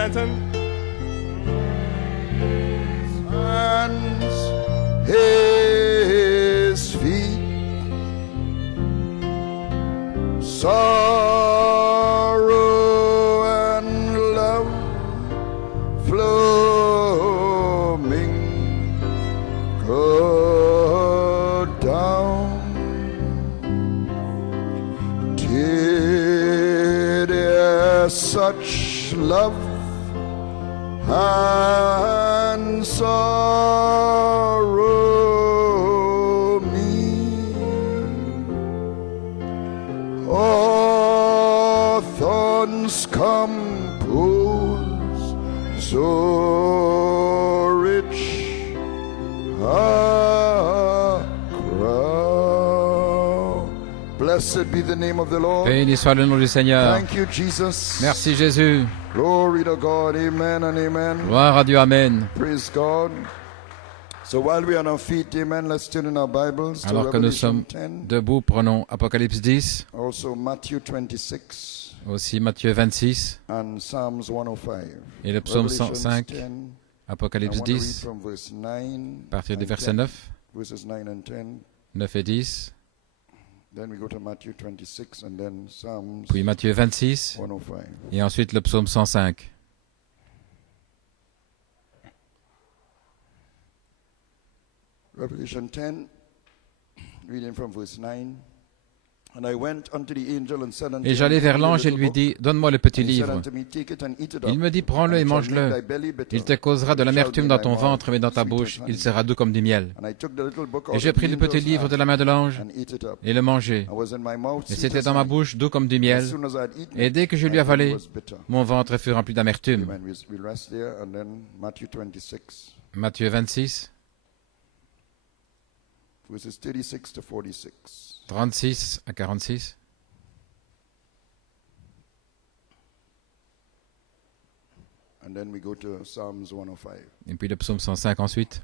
Anton. Hands, his feet, sorrow and love flowing go down. Did such love and sorrow me? Oh, thorns compose so rich a crown. Blessed be the name of the Lord. Béni soit le nom du Seigneur. Thank you, Jesus. Merci Jésus. Glory to God. Amen and amen. Gloire à Dieu. Amen. Praise God. So while we are on our feet, amen, let's turn in our Bibles to Alors que nous Revelation sommes 10, debout, prenons Apocalypse 10, also Matthew 26, aussi Matthieu 26 and Psalms 105. et le psaume Revelation 105, 10, I Apocalypse want to read 10, from verse 9 à partir du and verset 10, 9, verses 9 and 10. 9 et 10, Then we go to Matthew 26 and then Psalms puis Matthieu 26 105. et ensuite le psaume 105. Revelation 10, reading from verse 9. And I went unto the angel and said unto Et him, j'allai vers Give me the l'ange et little lui book. dis, donne-moi le petit And he said livre. unto me, Take it and eat it Il up, me dit, prends-le and et it shall mange-le. make thy belly bitter, Il te causera de and it shall l'amertume be dans in thy ton mouth, ventre, mais dans ta sweet as bouche, honey. il sera doux comme du miel. And I took the little book Et out j'ai of pris the le petit angel's livre de hand la main de l'ange and ate it up. et le mangeai. And was in my mouth Et sweet c'était as dans ma honey. bouche doux comme du As miel. soon as I had eaten Et it, dès que je my lui belly avalai, was bitter. mon ventre fut rempli d'amertume. Amen. We'll rest there, and then Matthew 26, Matthieu 26, verses 36 to 46. 36 à 46. And then we go to Psalms 105. Et puis le psaume 105 ensuite.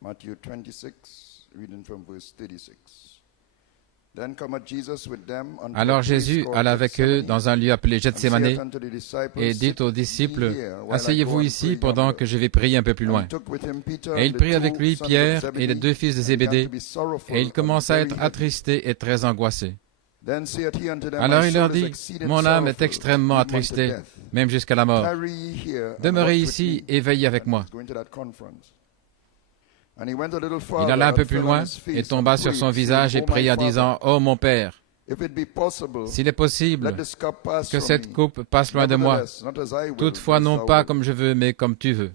Matthew 26, reading from verse 36. Then cometh Jesus with them unto Alors a place Jésus called alla avec eux Gethsemane, dans un lieu appelé and saith Gethsémané unto the disciples, et dit Sit aux ye disciples, here while I asseyez-vous go and ici pray pendant yonder. que je vais prier un peu plus And loin. he took with him Peter Et and il the prit two avec lui sons of Pierre et les Zebedee, deux fils de and began Zébédée, to be sorrowful et il and commença à very être heavy. attristé et très angoissé. Then saith he unto them, Alors My il leur soul is dit, exceeding mon âme est sorrowful, extrêmement even unto attristée, death. même jusqu'à la mort. Tarry ye here and Demeurez watch with ici me. et veillez avec And moi. he's going to that conference. And he went a little Il farther alla un peu and plus fell on loin his face et and tomba sur prayed, son saying, visage et O my pria, Father, disant, ô mon Père, if it be possible, s'il est possible let this cup pass que from cette me. coupe passe loin de moi, Nevertheless, not as I will, toutefois but as non thou pas wilt. comme je veux, mais comme tu veux.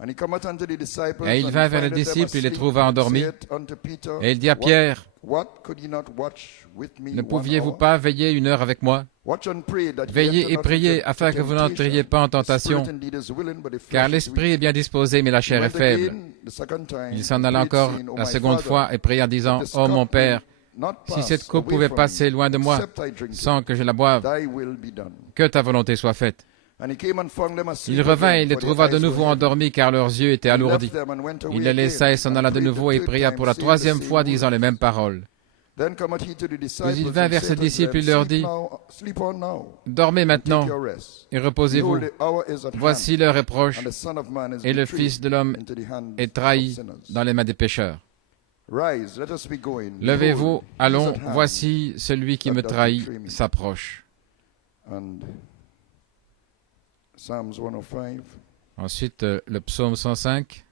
And he cometh unto the disciples, Et il and vint vers les findeth them disciples, il les asleep, trouva and endormis. saith unto Peter, Et il dit à What- Pierre, What could ye not watch with me ne one pouviez-vous hour? pas veiller une heure avec moi? Watch and pray that ye enter Veillez et not priez into afin que vous n'entriez temptation. pas en The tentation, spirit indeed is willing, but the flesh car is l'esprit weak. est bien disposé, mais la He chair est went faible. again the second time, Il s'en and alla prayed, encore saying, O la my seconde Father, fois et pria en disant, this ô mon cup Père, may not si pass cette coupe away pouvait from passer me, loin de moi, except I drink it. sans que je la boive, Thy will be done. que ta volonté soit faite. And he came and found them asleep Il revint again, et il les for their trouva de eyes nouveau were heavy. endormis, car leurs yeux étaient He alourdis. left them and went away Il les laissa again, et s'en and alla de prayed nouveau the et third pria time, pour la saying the troisième same fois, disant words. les mêmes paroles. Then cometh he to the disciples il vint and vers said ses unto disciples, them, il leur dit, Sleep on now, Dormez and maintenant take your rest. et reposez-vous. Behold, the hour is at Voici hand, l'heure est proche, and the Son of Man is et le betrayed Fils de l'homme into the hands est of trahi sinners. dans les mains des pécheurs. Rise, let us be going. Levez-vous, Behold, he is allons, at hand. voici celui qui me that doth trahit betray me. s'approche. And Psalms 105, Ensuite, le psaume 105,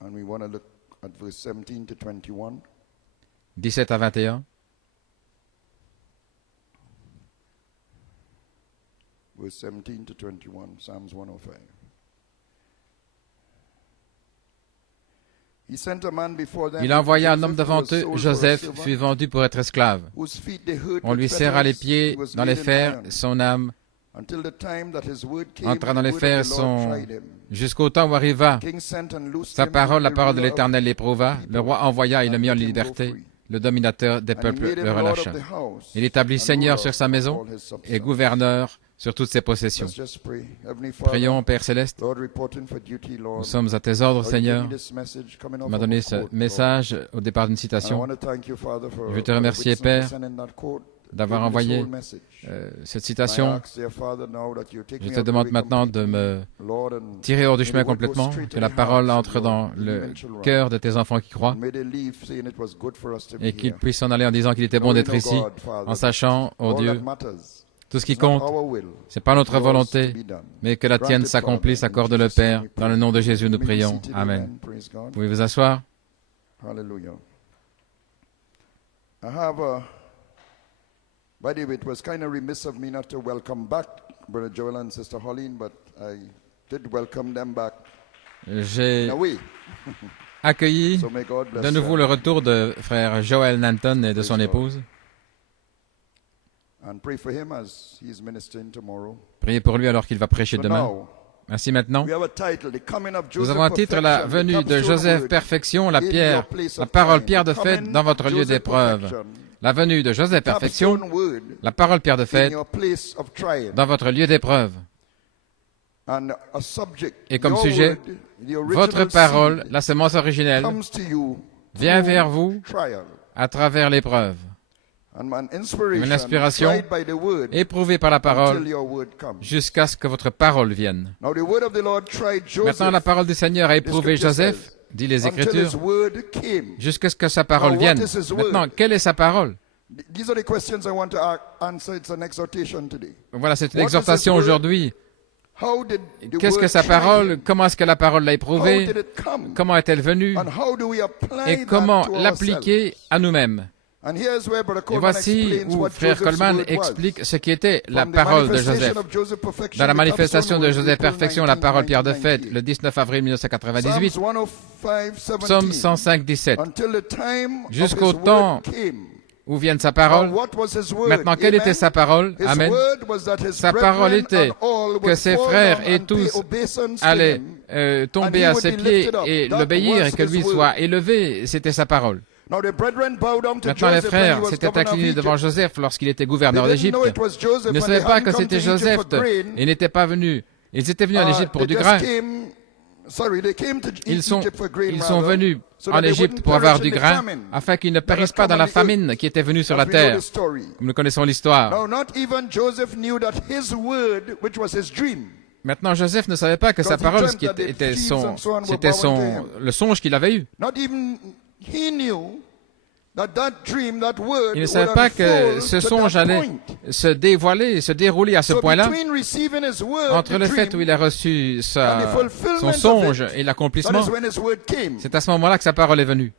and we want to look at verse 17 to 21. 17 à 21. Verse 17 to 21, Psalms 105. He sent a man before them, Il envoya un homme Joseph, devant who was eux. sold for a Joseph silver, fut vendu pour être esclave. whose feet they hurt On with lui serra les fetters. pieds He was dans les made in fers. iron. Son âme Until the time that his word came, entra and dans the les word fers. of the Lord Son... tried him. Jusqu'au temps où arriva King sent and loosed sa him, parole, la the parole de ruler of l'Éternel l'éprouva. Le roi envoya et le mit en liberté. Le dominateur des and he peuples made him le lord relâcha. of the house, Il établit and seigneur ruler sur sa of maison all his substance. et gouverneur sur toutes ses possessions. Let's just pray. Heavenly Father, Prions, Père Céleste. Lord, reporting for duty, Lord. Nous sommes à tes ordres, Lord, you Seigneur. gave me this message coming Tu off m'as of donné a ce quote, Lord. message au départ d'une And I citation. want to thank you, Father, for Je veux te the remercier, witness Père, for sending that quote d'avoir given this envoyé whole message. cette I citation. ask, dear Father, now that you take Je me te out demande very maintenant de completely, me Lord, and tirer hors du may chemin the word go complètement, straight que to la their parole hearts, entre Lord, dans and le even children. cœur de tes enfants qui croient, May they leave saying it was good for us to be et qu'ils here. puissent s'en aller en disant qu'il était bon Knowing, d'être O ici, God, Father, en sachant, ô all Dieu, that matters tout ce qui is not compte, our will, c'est pas notre yours volonté, to be done. mais que la Grant tienne it, s'accomplisse, Father, in accorde-le, Jesus' name Père. we Dans le pray. nom de Jésus, nous You may be prions. seated. Amen. Praise God. Pouvez vous asseoir? Hallelujah. I have a, by the way, it was kind of remiss of me not to welcome back Brother Joel and Sister Holleen, but I did welcome them back J'ai in a way. accueilli So may God bless de nouveau le them. retour de frère Joel Nanton et de son Praise God. épouse. And pray for him as he is ministering tomorrow. Priez pour lui alors qu'il va prêcher So demain. now, Ainsi maintenant, we have a title, The Coming of nous Joseph avons un titre, la Perfection, venue the de capstone Joseph word Perfection, la in pierre, your place la of parole time. pierre de The fête coming dans votre lieu Joseph d'épreuve. Perfection, La venue de Joseph Perfection, capstone word la parole pierre de in fête your place of trial. dans votre lieu d'épreuve. And a subject, Et comme your sujet, word, the original votre parole, seed, la semence originelle, comes to you vient through vers vous trial. à travers l'épreuve, And an une inspiration, inspiration tried by the word, éprouvée par la until parole your word comes. jusqu'à ce que votre parole vienne. Now the word of the Lord tried Joseph, Maintenant, la parole du Seigneur a éprouvé scripture Joseph, says, dit les until his Écritures, word came. jusqu'à ce que sa parole Now, what vienne. is his word? Maintenant, quelle est sa parole? These are the questions I want to answer. It's an exhortation today. Voilà, c'est une What is exhortation his word? aujourd'hui. How did the Qu'est-ce que word sa try parole? him? Comment est-ce que la parole l'a How éprouvée? did it come? Comment est-elle venue? And how do we apply Et that comment to l'appliquer ourselves? à nous-mêmes? And here's where Brother Et Coleman voici explains où what frère Joseph's Coleman word was. explique ce qui était la From the parole de manifestation Joseph. of Joseph Perfection, Dans la the manifestation de capstone Joseph word, Perfection, April la parole pierre de fête, 1998. le 19 avril 1998, Psalms 105, Psaume 17. 105, 17, Until the time of Jusqu'au his temps word came. où vienne sa Now, parole. what was his word? Maintenant, quelle Amen? était sa parole? His Amen. word was that his Sa brethren parole était and all que would ses fall frères down et and pay tous obeisance to allaient him. tomber and he à would ses be pieds lifted up. et That l'obéir et was que his lui word. soit élevé. C'était sa parole. Now the brethren bowed down to Maintenant, les Joseph when he frères was s'étaient governor of inclinés devant Egypt. Joseph lorsqu'il était They gouverneur didn't d'Égypte. know it was Joseph Ils ne and they savaient pas hadn't que come to c'était Egypt Joseph for grain. et n'étaient pas venus. Ils étaient venus en Égypte pour du They grain. just came, they came to Ils sont Egypt for grain, sont rather, venus so that en they Égypte wouldn't pour avoir perish du in the grain, famine afin qu'ils ne that had périssent pas come dans on la the earth. famine qui était venue sur As la we know terre. the story. Comme nous connaissons l'histoire. Now, not even Joseph knew that his word, which was his dream, Maintenant, Joseph ne savait pas que sa Because he parole, dreamt ce qui that the était thieves son, and so on were c'était bowing to him. le songe qu'il avait eu. not even he knew that dream, that word Il ne would savait pas que unfold ce to songe that allait point. se dévoiler, se dérouler à ce So point-là, between receiving his word, entre the le fait dream, où il a reçu and the fulfillment son of songe it, et that l'accomplissement. is when his word came. C'est à ce moment-là que sa parole est venue.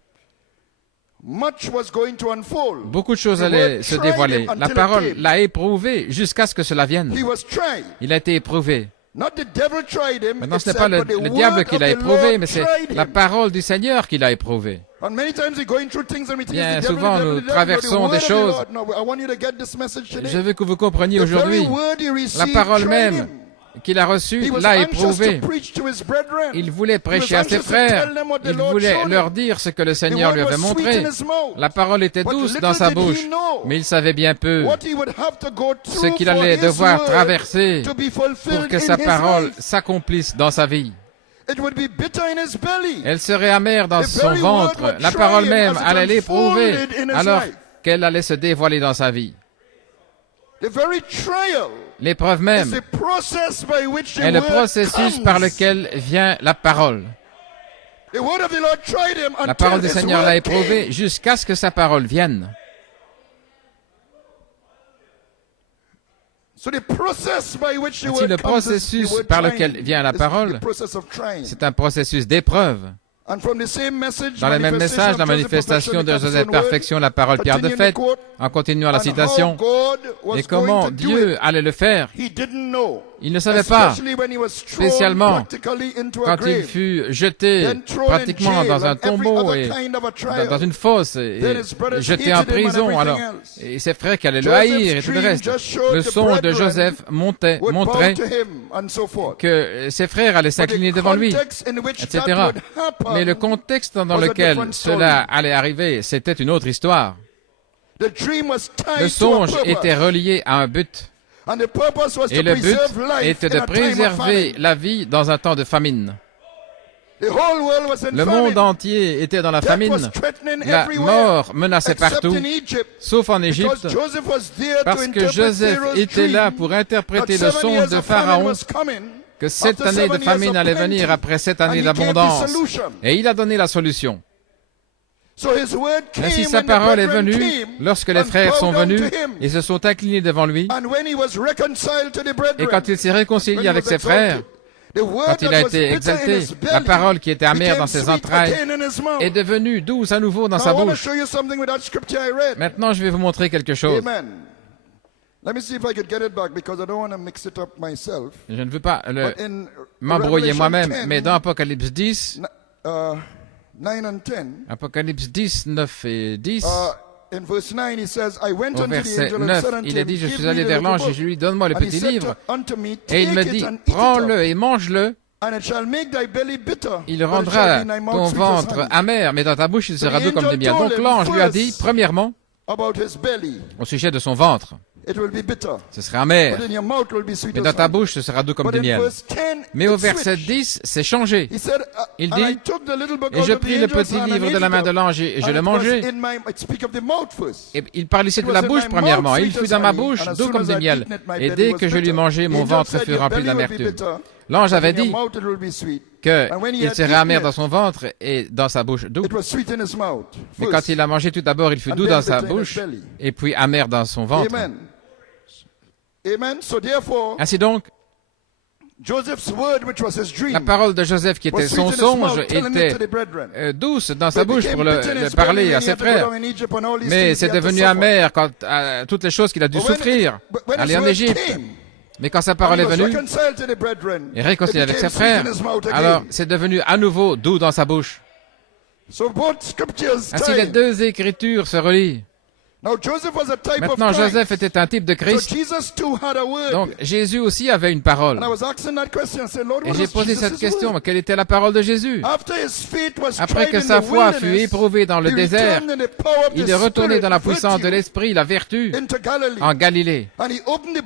Much was going to unfold. Beaucoup de choses The allaient word se tried dévoiler. him La until it parole came. l'a éprouvé jusqu'à ce que cela vienne. He was tried. Il a été éprouvé. Not the devil tried him. Maintenant, it ce n'est said, pas le but the diable word qui of l'a the éprouvé, Lord mais c'est tried la him. parole du Seigneur qui l'a éprouvé. And many times we're going through things and we think Bien it's the devil, souvent, the devil, nous the devil. traversons No, the des word of the choses. Lord. No, I want you to get this message today. Je veux que vous compreniez The very aujourd'hui, word he la received parole tried même him. qu'il a reçue He was l'a anxious to éprouvé. preach to his brethren. Il voulait He was prêcher à ses anxious to frères. tell them what the Il Lord voulait showed leur him. dire ce que le The Seigneur word lui avait was sweet montré. in his mouth. La parole était But douce little dans sa did he bouche, know mais il savait bien peu what he would have to go ce through qu'il for allait his devoir word traverser to be pour fulfilled que in sa his parole life. s'accomplisse dans sa vie. It would be bitter in his belly. Elle serait amère dans The son very word ventre. would La try parole him même as it allait l'éprouver unfolded in his alors life. qu'elle allait se dévoiler dans sa vie. The very trial L'épreuve is même the process by which the est le word processus comes. par lequel vient la parole. The word of the Lord tried him La until parole du his Seigneur word l'a éprouvé came. jusqu'à ce que sa parole vienne. So the process by which the Ainsi, word le comes is the processus word par trying. lequel vient la It's parole, the process of trying. c'est un processus d'épreuve. And from the same message, Dans le même message, la manifestation de Joseph Perfection, la parole pierre de fête, en continuant la citation, et comment Dieu allait le faire, il ne savait pas, spécialement quand il fut jeté pratiquement dans un tombeau et dans une fosse et jeté en prison. Alors, et ses frères qui allaient le haïr et tout le reste. Le songe de Joseph montrait que ses frères allaient s'incliner devant lui, etc. Mais le contexte dans lequel cela allait arriver, c'était une autre histoire. Le songe était relié à un but. Et le but était de préserver la vie dans un temps de famine. Le monde entier était dans la famine. La mort menaçait partout, sauf en Égypte, parce que Joseph était là pour interpréter le songe de Pharaon, que 7 années de famine allaient venir après 7 années d'abondance. Et il a donné la solution. Ainsi sa parole est venue lorsque les frères sont venus et se sont inclinés devant lui. Et quand il s'est réconcilié avec ses frères, quand il a été exalté, la parole qui était amère dans ses entrailles est devenue douce à nouveau dans sa bouche. Maintenant, je vais vous montrer quelque chose. Je ne veux pas m'embrouiller moi-même, mais dans Apocalypse 10, Apocalypse 10, 9 et 10, au verset 9, il est dit, je suis allé vers l'ange et je lui ai dit, donne-moi le petit livre. Et il me dit, prends-le et mange-le. Il rendra ton ventre amer, mais dans ta bouche il sera doux comme du miel. Donc l'ange lui a dit, premièrement, au sujet de son ventre, ce sera amer, mais dans ta bouche ce sera doux comme du miel. Mais au verset 10, c'est changé. Il dit, et je pris le petit livre de la main de l'ange et je le mangeai. Et il parle ici de la bouche premièrement. Il fut dans ma bouche doux comme du miel. Et dès que je l'eus mangé, mon ventre fut rempli d'amertume. L'ange avait dit qu'il serait amer dans son ventre et dans sa bouche doux. Mais quand il a mangé tout d'abord, il fut doux dans sa bouche et puis amer dans son ventre. Ainsi donc, la parole de Joseph qui était son songe était douce dans sa bouche pour le parler à ses frères. Mais c'est devenu amer quand, à toutes les choses qu'il a dû souffrir, aller en Égypte. Mais quand sa parole est venue, et réconcilié avec ses frères, alors c'est devenu à nouveau doux dans sa bouche. Ainsi les deux écritures se relient. Maintenant, Joseph était un type de Christ. Donc, Jésus aussi avait une parole. Et j'ai posé cette question, quelle était la parole de Jésus? Après que sa foi fut éprouvée dans le désert, il est retourné dans la puissance de l'Esprit, la vertu, en Galilée.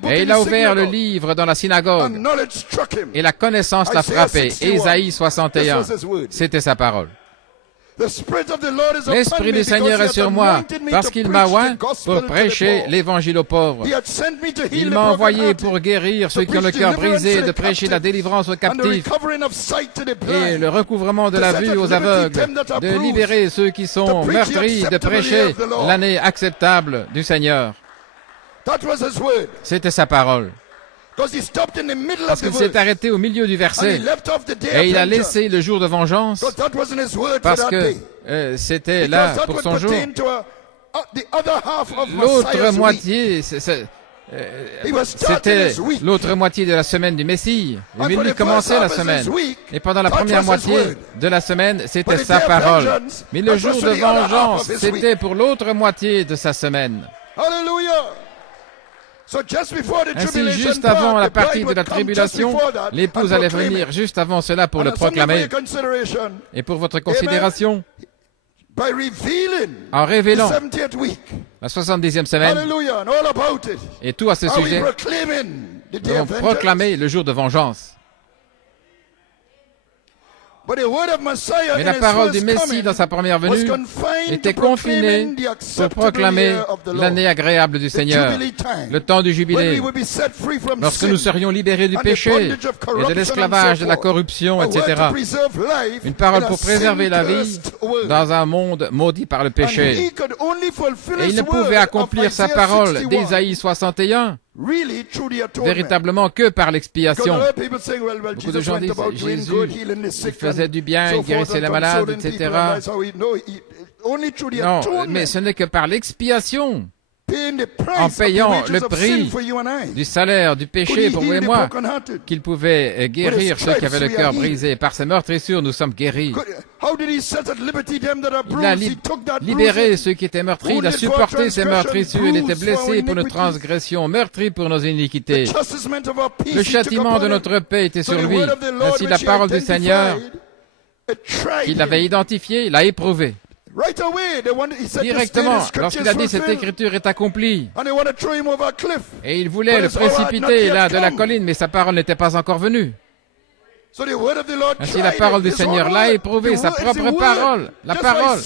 Et il a ouvert le livre dans la synagogue. Et la connaissance l'a frappé. Ésaïe 61. C'était sa parole. L'Esprit du Seigneur est sur moi, parce qu'il m'a oint pour prêcher l'évangile aux pauvres. Il m'a envoyé pour guérir ceux qui ont le cœur brisé, de prêcher la délivrance aux captifs et le recouvrement de la vue aux aveugles, de libérer ceux qui sont meurtris, de prêcher l'année acceptable du Seigneur. C'était sa parole. Parce qu'il s'est arrêté au milieu du verset et il a laissé le jour de vengeance parce que c'était là pour son jour. L'autre moitié, c'était l'autre moitié de la semaine du Messie. Le milieu commençait la semaine. Et pendant la première moitié de la semaine, c'était sa parole. Mais le jour de vengeance, c'était pour l'autre moitié de sa semaine. Alléluia! Ainsi, juste avant la partie de la tribulation, l'épouse allait venir juste avant cela pour le proclamer. Et pour votre considération, en révélant la 70e semaine et tout à ce sujet, nous avons proclamé le jour de vengeance. Mais la parole du Messie dans sa première venue était confinée pour proclamer l'année agréable du Seigneur, le temps du jubilé, lorsque nous serions libérés du péché et de l'esclavage, de la corruption, etc. Une parole pour préserver la vie dans un monde maudit par le péché. Et il ne pouvait accomplir sa parole d'Ésaïe 61 véritablement que par l'expiation. Beaucoup de gens disent, Jésus, il faisait du bien, il guérissait les malades, etc. Non, mais ce n'est que par l'expiation, en payant le prix du salaire du péché pour vous et moi, qu'il pouvait guérir ceux qui avaient le cœur brisé. Par ses meurtrissures, nous sommes guéris. Il a libéré ceux qui étaient meurtris, il a supporté ces meurtrissures, il était blessé pour nos transgressions, meurtri pour nos iniquités. Le châtiment de notre paix était sur lui. Ainsi, la parole du Seigneur, qu'il avait identifiée, l'a éprouvée. Directement, lorsqu'il a dit cette écriture est accomplie, et il voulait le précipiter là de la colline, mais sa parole n'était pas encore venue. Ainsi, la parole du Seigneur l'a éprouvé, sa propre parole, la parole.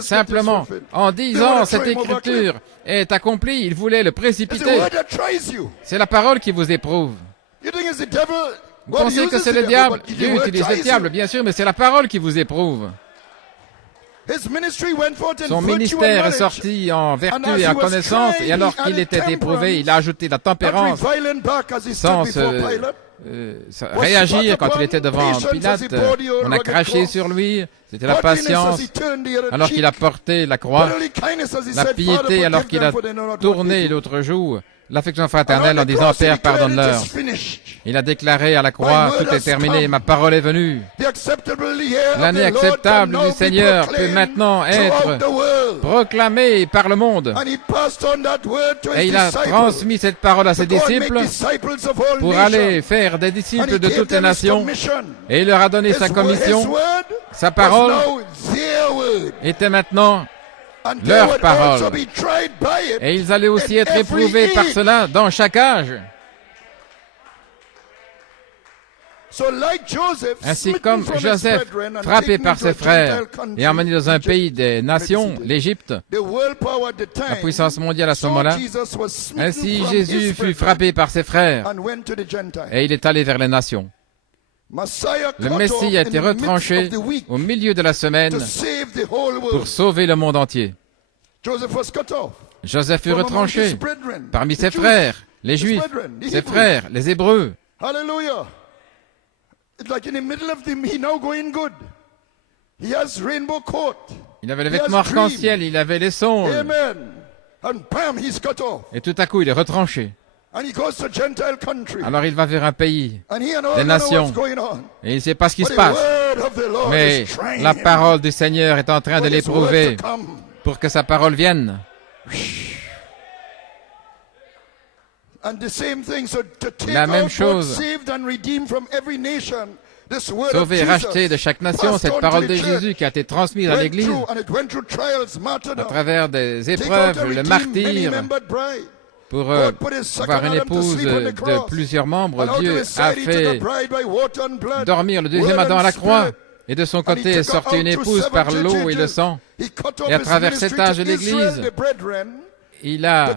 Simplement, en disant cette écriture est accomplie, il voulait le précipiter. C'est la parole qui vous éprouve. Vous pensez que c'est le diable? Dieu utilise le diable, bien sûr, mais c'est la parole qui vous éprouve. Son ministère est sorti en vertu et en connaissance, et alors qu'il était éprouvé, il a ajouté la tempérance sans réagir quand il était devant Pilate. On a craché sur lui, c'était la patience alors qu'il a porté la croix, la piété alors qu'il a tourné l'autre joue, l'affection fraternelle en disant « Père, pardonne-leur ». Il a déclaré à la croix, tout est terminé, ma parole est venue. L'année acceptable du Seigneur peut maintenant être proclamée par le monde. Et il a transmis cette parole à ses disciples pour aller faire des disciples de toutes les nations. Et il leur a donné sa commission. Sa parole était maintenant leur parole. Et ils allaient aussi être éprouvés par cela dans chaque âge. Ainsi comme Joseph, frappé par ses frères et emmené dans un pays des nations, l'Égypte, la puissance mondiale à ce moment-là, ainsi Jésus fut frappé par ses frères et il est allé vers les nations. Le Messie a été retranché au milieu de la semaine pour sauver le monde entier. Joseph fut retranché parmi ses frères, les Juifs, ses frères, les Hébreux. Il avait les vêtements arc-en-ciel, il avait les songes. Et tout à coup, il est retranché. Alors il va vers un pays, des nations, et il ne sait pas ce qui se passe. Mais la parole du Seigneur est en train de l'éprouver pour que sa parole vienne. La même chose, sauver, racheter de chaque nation cette parole de Jésus qui a été transmise à l'Église à travers des épreuves, le martyre, pour avoir une épouse de plusieurs membres. Dieu a fait dormir le deuxième Adam à la croix. Et de son côté est sortie une épouse par l'eau et le sang. Et à travers cet âge de l'Église, il a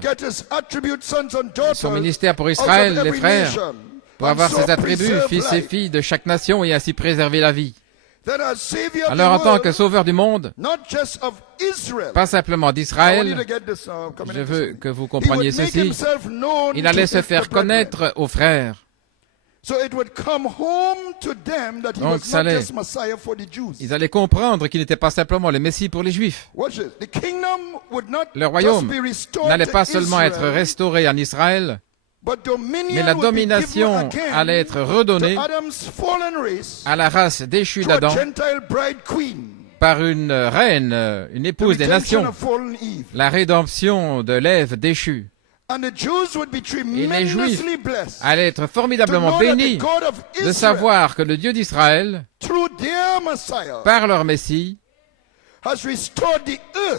son ministère pour Israël, les frères, pour avoir ses attributs, fils et filles de chaque nation et ainsi préserver la vie. Alors en tant que sauveur du monde, pas simplement d'Israël, je veux que vous compreniez ceci, il allait se faire connaître aux frères. Donc ils allaient comprendre qu'il n'était pas simplement le Messie pour les Juifs. Le royaume n'allait pas seulement être restauré en Israël, mais la domination allait être redonnée à la race déchue d'Adam par une reine, une épouse des nations, la rédemption de l'Ève déchue. Et les Juifs allaient être formidablement bénis de savoir que le Dieu d'Israël, par leur Messie,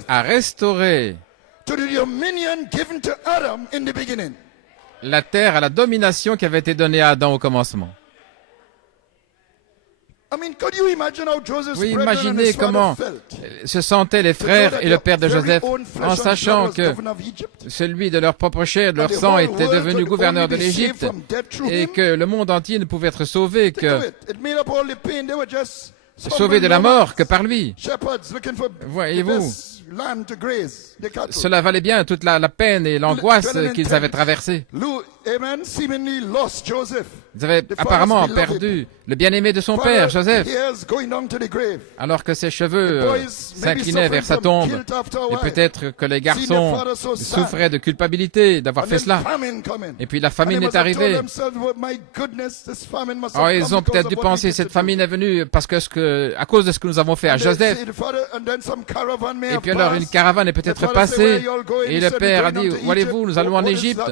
a restauré la terre à la domination qui avait été donnée à Adam au commencement. Oui, imaginez comment se sentaient les frères et le père de Joseph en sachant que celui de leur propre chair, de leur sang, était devenu gouverneur de l'Égypte et que le monde entier ne pouvait être sauvé sauvé de la mort que par lui. Voyez-vous, cela valait bien toute la peine et l'angoisse qu'ils avaient traversée. Ils avaient apparemment perdu le bien-aimé de son père, Joseph, alors que ses cheveux s'inclinaient vers sa tombe. Et peut-être que les garçons souffraient de culpabilité d'avoir fait cela. Et puis la famine est arrivée. Oh, ils ont peut-être dû penser cette famine est venue à cause de ce que nous avons fait à Joseph. Et puis alors une caravane est peut-être passée. Et le père a dit, voyez-vous, nous allons en Égypte.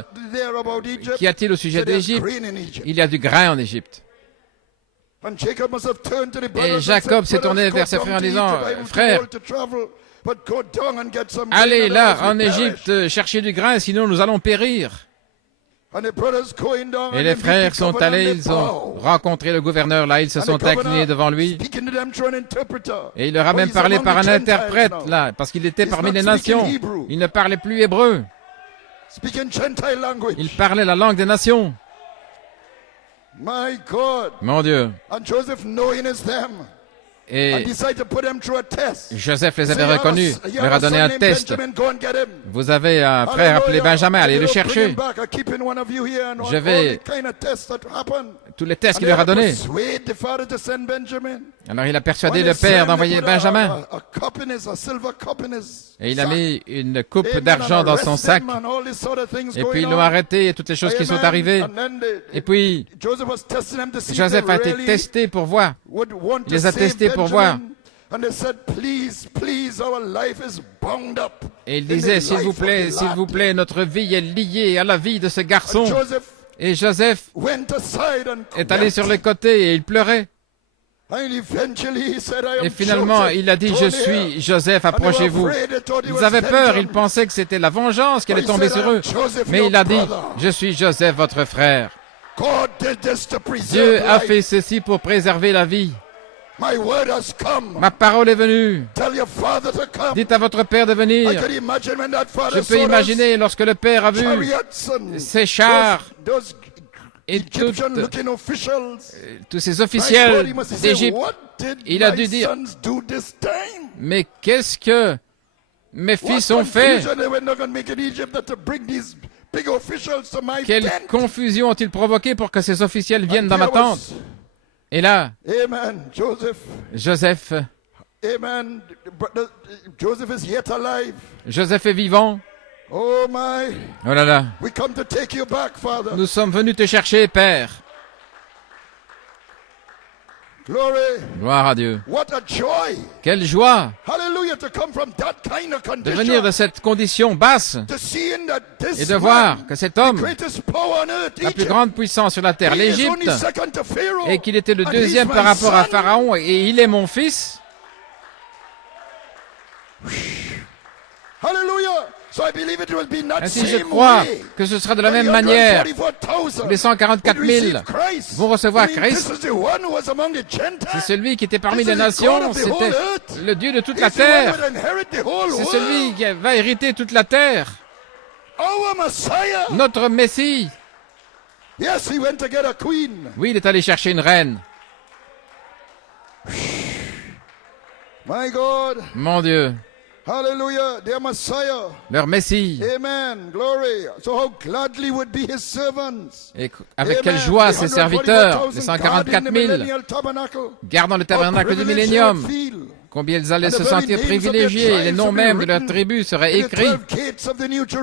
Qu'y a-t-il au sujet d'Égypte? Il y a du grain en Égypte. Et Jacob s'est tourné vers ses frères en disant, frères, allez là en Égypte chercher du grain, sinon nous allons périr. Et les frères sont allés, ils ont rencontré le gouverneur là, ils se sont inclinés devant lui. Et il leur a même parlé par un interprète là, parce qu'il était parmi les nations. Il ne parlait plus hébreu. Il parlait la langue des nations. Mon Dieu. Et Joseph les avait reconnus, leur a donné un test. Vous avez un frère appelé Benjamin, allez le chercher. Je vais... Tous les tests qu'il leur a donnés. Alors il a persuadé le père d'envoyer Benjamin. Et il a mis une coupe d'argent dans son sac. Et puis ils l'ont arrêté et toutes les choses qui sont arrivées. Et puis Joseph a été testé pour voir. Il les a testés pour voir. Et il disait, s'il vous plaît, notre vie est liée à la vie de ce garçon. Et Joseph est allé sur le côté et il pleurait. Et finalement, il a dit, je suis Joseph, approchez-vous. Ils avaient peur, ils pensaient que c'était la vengeance qui allait tomber sur eux. Mais il a dit, je suis Joseph, votre frère. Dieu a fait ceci pour préserver la vie. Ma parole est venue. Dites à votre père de venir. Je peux imaginer lorsque le père a vu ces chars et tous ces officiels d'Égypte, il a dû dire, mais qu'est-ce que mes fils ont fait? Quelle confusion ont-ils provoqué pour que ces officiels viennent dans ma tente? Et là, Joseph est vivant. Oh là là. Nous sommes venus te chercher, Père. Gloire à Dieu. Quelle joie de venir de cette condition basse et de voir que cet homme, la plus grande puissance sur la terre, l'Égypte, et qu'il était le deuxième par rapport à Pharaon, et il est mon fils. Ainsi, je crois que ce sera de la même manière. Les 144 000 vont recevoir Christ. C'est celui qui était parmi les nations. C'était le Dieu de toute la terre. C'est celui qui va hériter toute la terre. Notre Messie. Oui, il est allé chercher une reine. Mon Dieu. Hallelujah, their Messiah. Leur Messie. Amen. Glory. So how gladly would be his servants. Et avec quelle joie ses serviteurs, les 144 000, gardant le tabernacle du millénium. Combien ils allaient se sentir privilégiés. Les noms même de leur tribu seraient écrits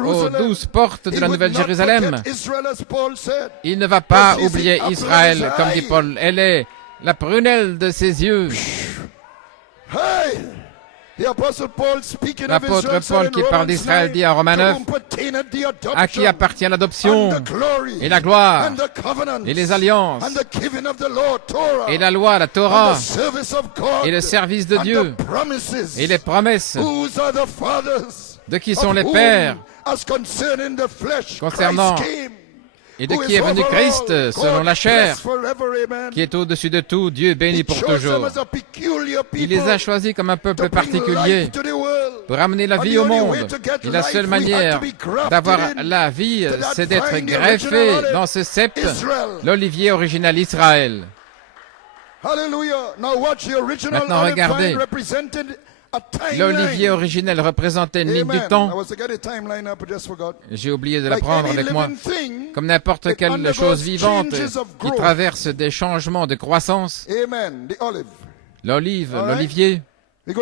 aux 12 portes de la Nouvelle Jérusalem. Il ne va pas oublier Israël, comme dit Paul. Elle est la prunelle de ses yeux. L'apôtre Paul qui parle d'Israël dit à Romains 9, à qui appartient l'adoption et la gloire et les alliances et la loi, la Torah et le service de Dieu et les promesses. De qui sont les pères concernant et de qui est venu Christ selon la chair, qui est au-dessus de tout, Dieu béni pour toujours. Il les a choisis comme un peuple particulier pour amener la vie au monde. Et la seule manière d'avoir la vie, c'est d'être greffé dans ce cep, l'olivier original Israël. Maintenant, regardez. L'olivier originel représentait une ligne du temps. J'ai oublié de la prendre avec moi. Comme n'importe quelle chose vivante qui traverse des changements de croissance. L'olive, l'olivier. Nous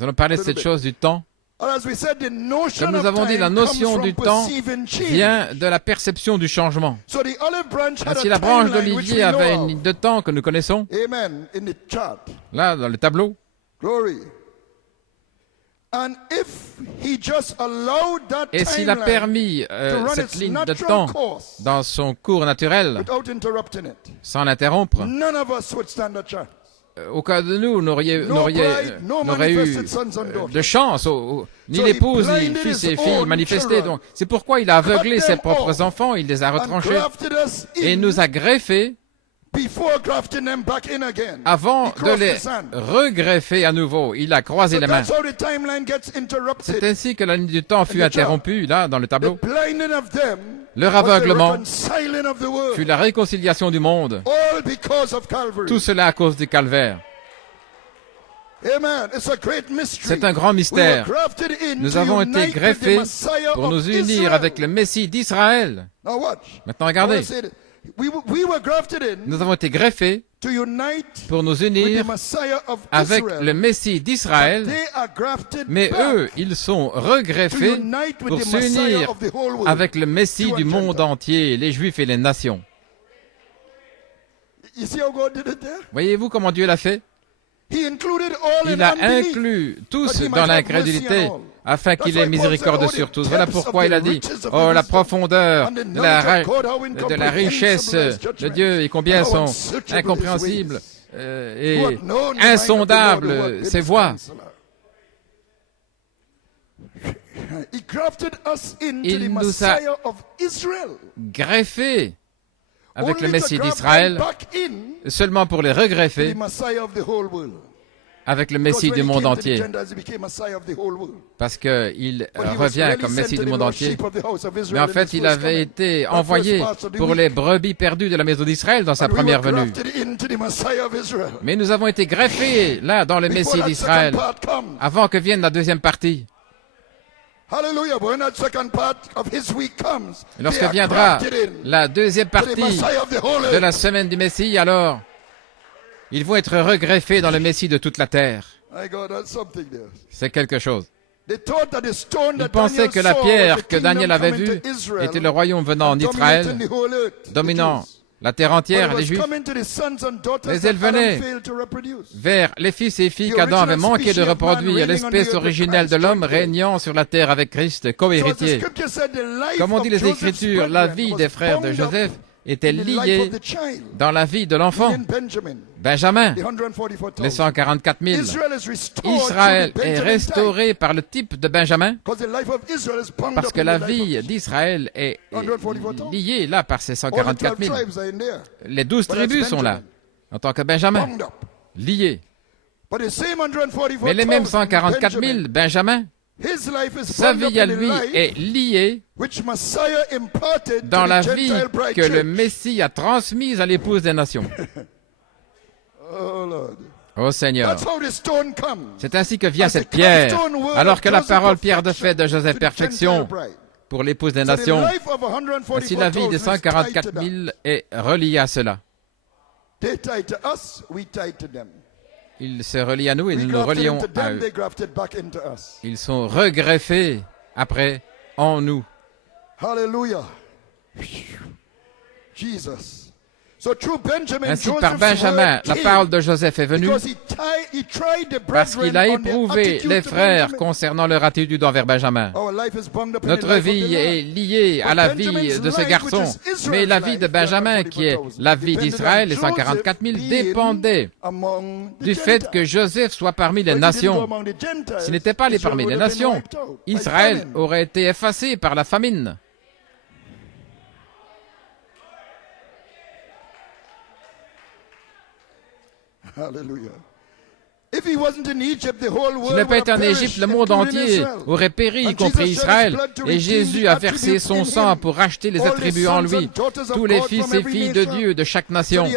allons parler de cette chose du temps. Comme nous avons dit, la notion du temps vient de la perception du changement. Ainsi, la branche d'olivier avait une ligne de temps que nous connaissons. Là, dans le tableau. Et s'il a permis cette ligne de temps dans son cours naturel, sans l'interrompre, aucun de nous n'aurait eu de chance, ni l'épouse, ni le fils et filles manifestés. Donc, c'est pourquoi il a aveuglé ses propres enfants, il les a retranchés et nous a greffés avant de les regreffer à nouveau. Il a croisé les mains. C'est ainsi que la ligne du temps fut interrompue, là, dans le tableau. Leur aveuglement fut la réconciliation du monde. Tout cela à cause du calvaire. C'est un grand mystère. Nous avons été greffés pour nous unir avec le Messie d'Israël. Maintenant, regardez. Nous avons été greffés pour nous unir avec le Messie d'Israël, mais eux, ils sont regreffés pour s'unir avec le Messie du monde entier, les Juifs et les nations. Voyez-vous comment Dieu l'a fait? Il a inclus tous dans l'incrédulité afin qu'il ait miséricorde sur tous. Voilà pourquoi il a dit, oh, la profondeur de la richesse de Dieu et combien sont incompréhensibles et insondables ses voies. Il nous a greffés avec le Messie d'Israël seulement pour les regreffer avec le Messie du monde entier, parce qu'il revient comme Messie du monde entier. Mais en fait, il avait été envoyé pour les brebis perdues de la maison d'Israël dans sa première venue. Mais nous avons été greffés là dans le Messie d'Israël avant que vienne la deuxième partie. Lorsque viendra la deuxième partie de la semaine du Messie, alors ils vont être regreffés dans le Messie de toute la terre. C'est quelque chose. Ils pensaient que la pierre que Daniel avait vue était le royaume venant d'Israël, dominant la terre entière, les Juifs. Mais elle venait vers les fils et filles qu'Adam avait manqué de reproduire, l'espèce originelle de l'homme régnant sur la terre avec Christ, co-héritier. Comme on dit les Écritures, la vie des frères de Joseph était liée dans la vie de l'enfant, Benjamin, les 144 000. Israël est restauré par le type de Benjamin, parce que la vie d'Israël est liée là par ces 144 000. Les 12 tribus sont là, en tant que Benjamin, liés. Mais les mêmes 144 000, Benjamin, sa vie à lui est liée dans la vie que le Messie a transmise à l'épouse des nations. Oh Seigneur, c'est ainsi que vient cette pierre, alors que la parole pierre de fait de Joseph perfection pour l'épouse des nations. Ainsi la vie des 144 000 est reliée à cela. Ils se relient à nous et nous nous relions à eux. Ils sont regreffés après en nous. Hallelujah. Ainsi, par Benjamin, la parole de Joseph est venue parce qu'il a éprouvé les frères concernant leur attitude envers Benjamin. Notre vie est liée à la vie de ce garçon, mais la vie de Benjamin, qui est la vie d'Israël, les 144 000, dépendait du fait que Joseph soit parmi les nations. S'il n'était pas parmi les nations, Israël aurait été effacé par la famine. Hallelujah. S'il n'avait pas été en Égypte, le monde entier aurait péri, y compris Israël. Et Jésus a versé son sang pour racheter les attributs en lui, tous les fils et filles de Dieu de chaque nation.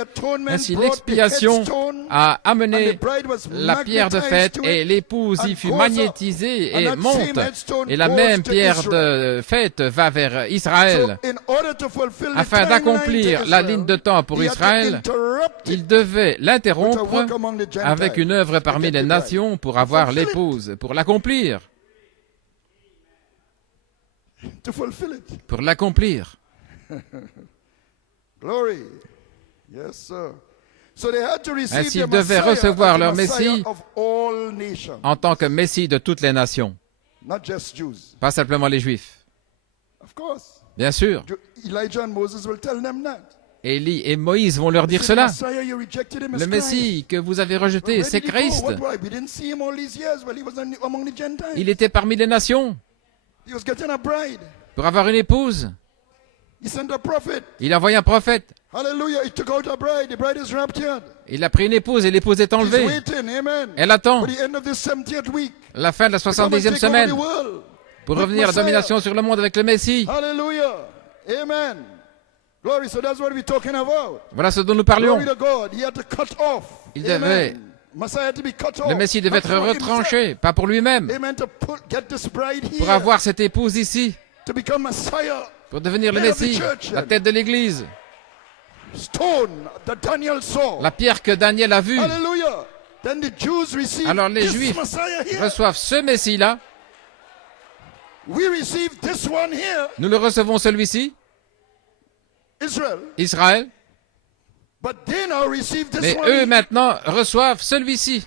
Ainsi, l'expiation a amené la pierre de fête et l'épouse y fut magnétisée et monte. Et la même pierre de fête va vers Israël. Afin d'accomplir la ligne de temps pour Israël, il devait l'interrompre avec une œuvre parmi les nations pour avoir l'épouse, pour l'accomplir. Pour l'accomplir. Ainsi, ils devaient recevoir leur Messie en tant que Messie de toutes les nations. Pas simplement les Juifs. Bien sûr. Élie et Moïse vont leur dire cela. Le Messie que vous avez rejeté, c'est Christ. Il était parmi les nations pour avoir une épouse. Il a envoyé un prophète. Il a pris une épouse et l'épouse est enlevée. Elle attend la fin de la 70e semaine pour revenir à la domination sur le monde avec le Messie. Amen. Glory, so that's what we're talking about. Voilà ce dont nous parlions. Glory to God. He had to cut off. Il devait, le Messie devait être retranché, pas pour lui-même, pour avoir cette épouse ici, pour devenir le Messie, la tête de l'Église. La pierre que Daniel a vue. Alors les Juifs reçoivent ce Messie-là. Nous le recevons celui-ci, Israël. Mais eux maintenant reçoivent celui-ci.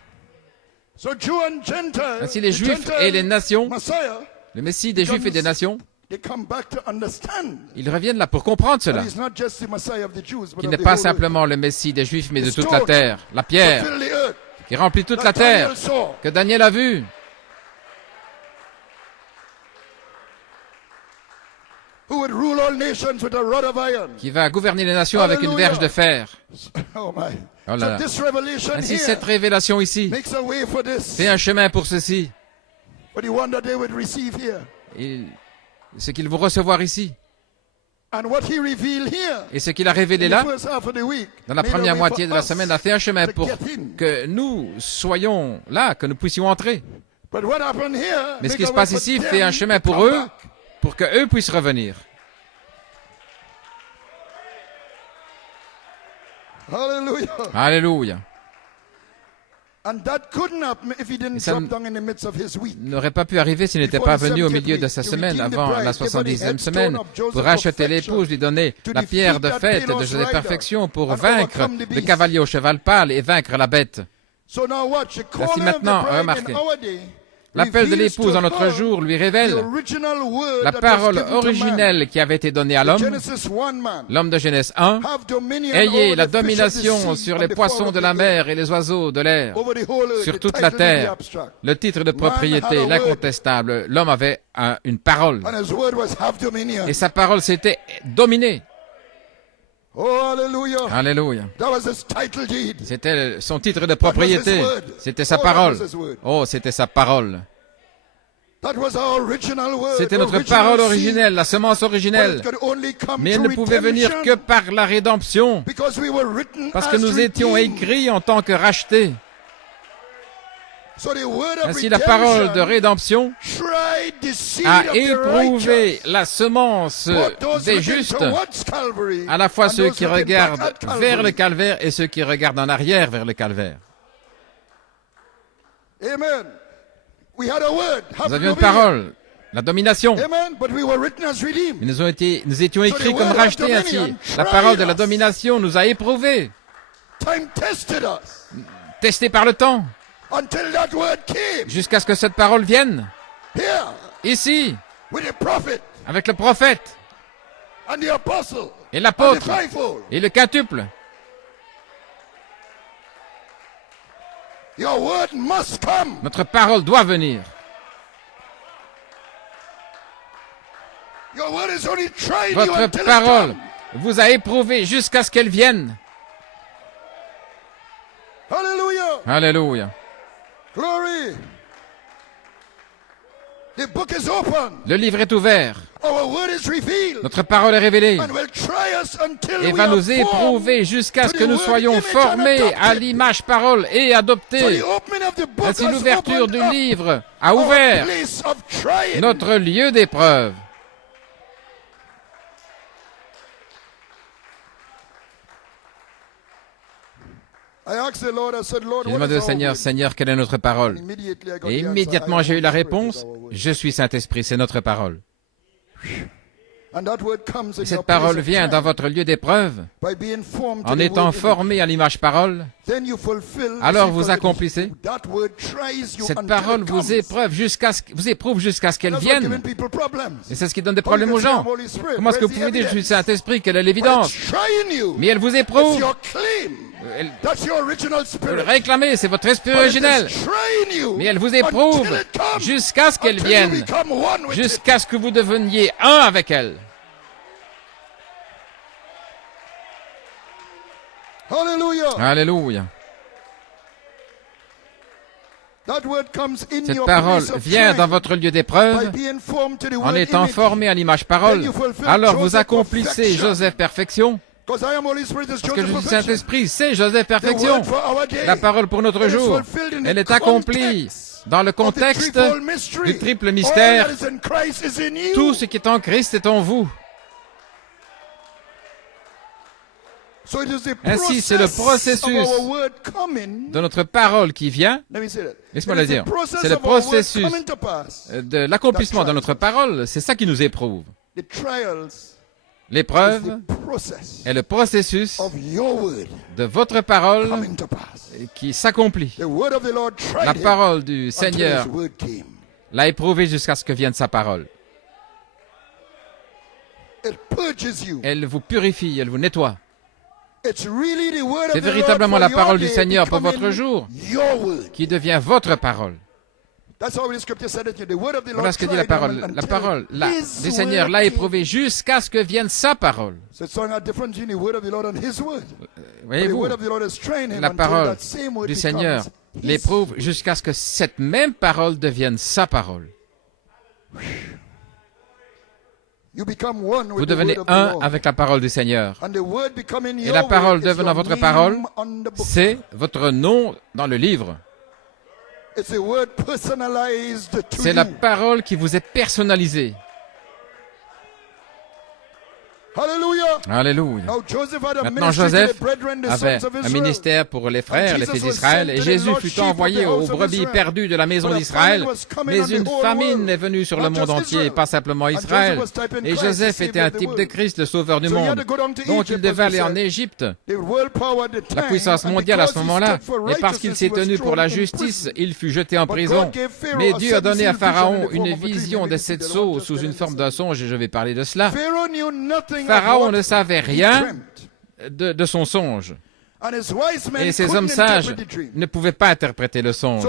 Ainsi les Juifs et les nations, le Messie des Juifs et des nations, ils reviennent là pour comprendre cela. Qu'il n'est pas simplement le Messie des Juifs, mais de toute la terre. La pierre qui remplit toute la terre, que Daniel a vue. Qui va gouverner les nations avec une verge de fer. Oh là là. Ainsi, cette révélation ici fait un chemin pour ceci. Et ce qu'ils vont recevoir ici. Et ce qu'il a révélé là, dans la première moitié de la semaine, a fait un chemin pour que nous soyons là, que nous puissions entrer. Mais ce qui se passe ici fait un chemin pour eux, pour qu'eux puissent revenir. Alléluia. Ça n'aurait pas pu arriver s'il n'était pas venu au milieu de sa semaine, avant la 70e semaine, pour racheter l'épouse, lui donner la pierre de fête de Joseph perfection pour vaincre le cavalier au cheval pâle et vaincre la bête. Ainsi maintenant, remarquez. L'appel de l'épouse en notre jour lui révèle la parole originelle qui avait été donnée à l'homme, l'homme de Genèse 1, « Ayez la domination sur les poissons de la mer et les oiseaux de l'air, sur toute la terre. » Le titre de propriété, l'incontestable, l'homme avait une parole. Et sa parole, c'était dominer. Oh, alléluia. Alléluia. C'était son titre de propriété. C'était sa parole. Oh, c'était sa parole. C'était notre parole originelle, la semence originelle. Mais elle ne pouvait venir que par la rédemption, parce que nous étions écrits en tant que rachetés. Ainsi, la parole de rédemption a éprouvé la semence des justes, à la fois ceux qui regardent vers le calvaire et ceux qui regardent en arrière vers le calvaire. Nous avions une parole, la domination. Mais nous étions écrits comme rachetés ainsi. La parole de la domination nous a éprouvés, testés par le temps. Jusqu'à ce que cette parole vienne, ici, avec le prophète, et l'apôtre, et le quintuple. Notre parole doit venir. Votre parole vous a éprouvé jusqu'à ce qu'elle vienne. Alléluia. Glory. The book is open. Le livre est ouvert. Our word is revealed. Notre parole est révélée. And will try us until et we va are nous éprouver jusqu'à ce que nous soyons formés à l'image parole et adoptés. Ainsi, l'ouverture du livre a ouvert notre lieu d'épreuve. J'ai demandé au Seigneur, Seigneur, quelle est notre parole? Et immédiatement j'ai eu la réponse, je suis Saint-Esprit, c'est notre parole. Et cette parole vient dans votre lieu d'épreuve, en étant formé à l'image parole. Alors vous accomplissez. Cette parole vous éprouve jusqu'à ce qu'elle vienne. Et c'est ce qui donne des problèmes aux gens. Comment est-ce que vous pouvez dire, je suis Saint-Esprit, quelle est l'évidence? Mais elle vous éprouve. Réclamez, c'est votre esprit originel. Mais elle vous éprouve jusqu'à ce qu'elle vienne, jusqu'à ce que vous deveniez un avec elle. Alléluia. Cette parole vient dans votre lieu d'épreuve en étant formé à l'image parole. Alors vous accomplissez Joseph perfection. Parce que je suis Saint-Esprit, c'est Joseph perfection. La parole pour notre jour, elle est accomplie dans le contexte du triple mystère. Tout ce qui est en Christ est en vous. Ainsi, c'est le processus de notre parole qui vient. Laisse-moi le dire. C'est le processus de l'accomplissement de notre parole. C'est ça qui nous éprouve. L'épreuve est le processus de votre parole qui s'accomplit. La parole du Seigneur l'a éprouvé jusqu'à ce que vienne sa parole. Elle vous purifie, elle vous nettoie. C'est véritablement la parole du Seigneur pour votre jour qui devient votre parole. Voilà ce que dit la parole. La parole du Seigneur l'a éprouvé jusqu'à ce que vienne sa parole. Voyez-vous, la parole du Seigneur l'éprouve jusqu'à ce que cette même parole devienne sa parole. Vous devenez un avec la parole du Seigneur. Et la parole devenant votre parole, c'est votre nom dans le livre. C'est la parole qui vous est personnalisée. Alléluia. Maintenant, Joseph avait un ministère pour les frères, les fils d'Israël, et Jésus fut envoyé aux brebis perdues de la maison d'Israël. Mais une famine est venue sur le monde entier, pas simplement Israël. Et Joseph était un type de Christ, le sauveur du monde. Donc il devait aller en Égypte, la puissance mondiale à ce moment-là. Et parce qu'il s'est tenu pour la justice, il fut jeté en prison. Mais Dieu a donné à Pharaon une vision de cette sceaux sous une forme d'un songe, et je vais parler de cela. Pharaon ne savait rien de son songe. Et ses hommes sages ne pouvaient pas interpréter le songe.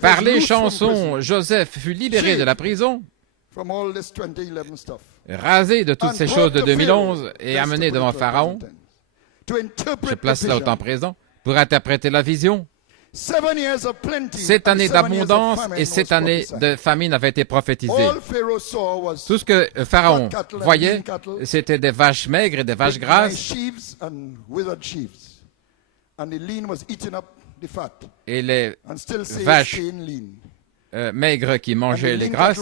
Par les chansons, Joseph fut libéré de la prison, rasé de toutes ces choses de 2011 et amené devant Pharaon. Je place là au temps présent pour interpréter la vision. 7 années d'abondance et 7 années de famine avaient été prophétisées. Tout ce que Pharaon voyait, c'était des vaches maigres et des vaches grasses. Et les vaches maigres qui mangeaient les grasses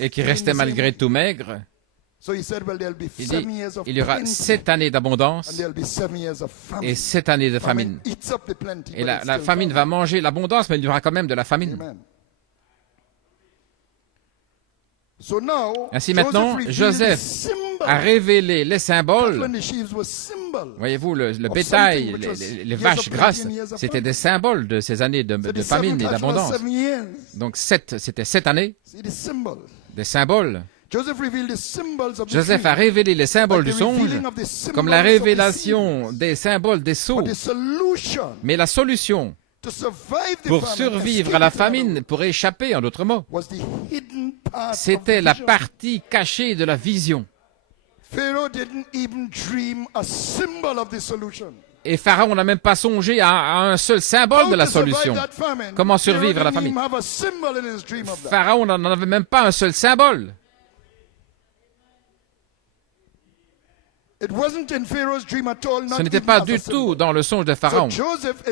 et qui restaient malgré tout maigres. Il dit, il y aura 7 années d'abondance et 7 années de famine. Et la famine va manger l'abondance, mais il y aura quand même de la famine. Ainsi maintenant, Joseph a révélé les symboles. Voyez-vous, le bétail, les vaches grasses, c'était des symboles de ces années de famine et d'abondance. Donc c'était 7 années, des symboles. Joseph a révélé les symboles du songe, comme la révélation des symboles des sceaux. Mais la solution pour survivre à la famine, pour échapper, en d'autres mots, c'était la partie cachée de la vision. Et Pharaon n'a même pas songé à un seul symbole de la solution. Comment survivre à la famine? Pharaon n'en avait même pas un seul symbole. Ce n'était pas du tout dans le songe de Pharaon.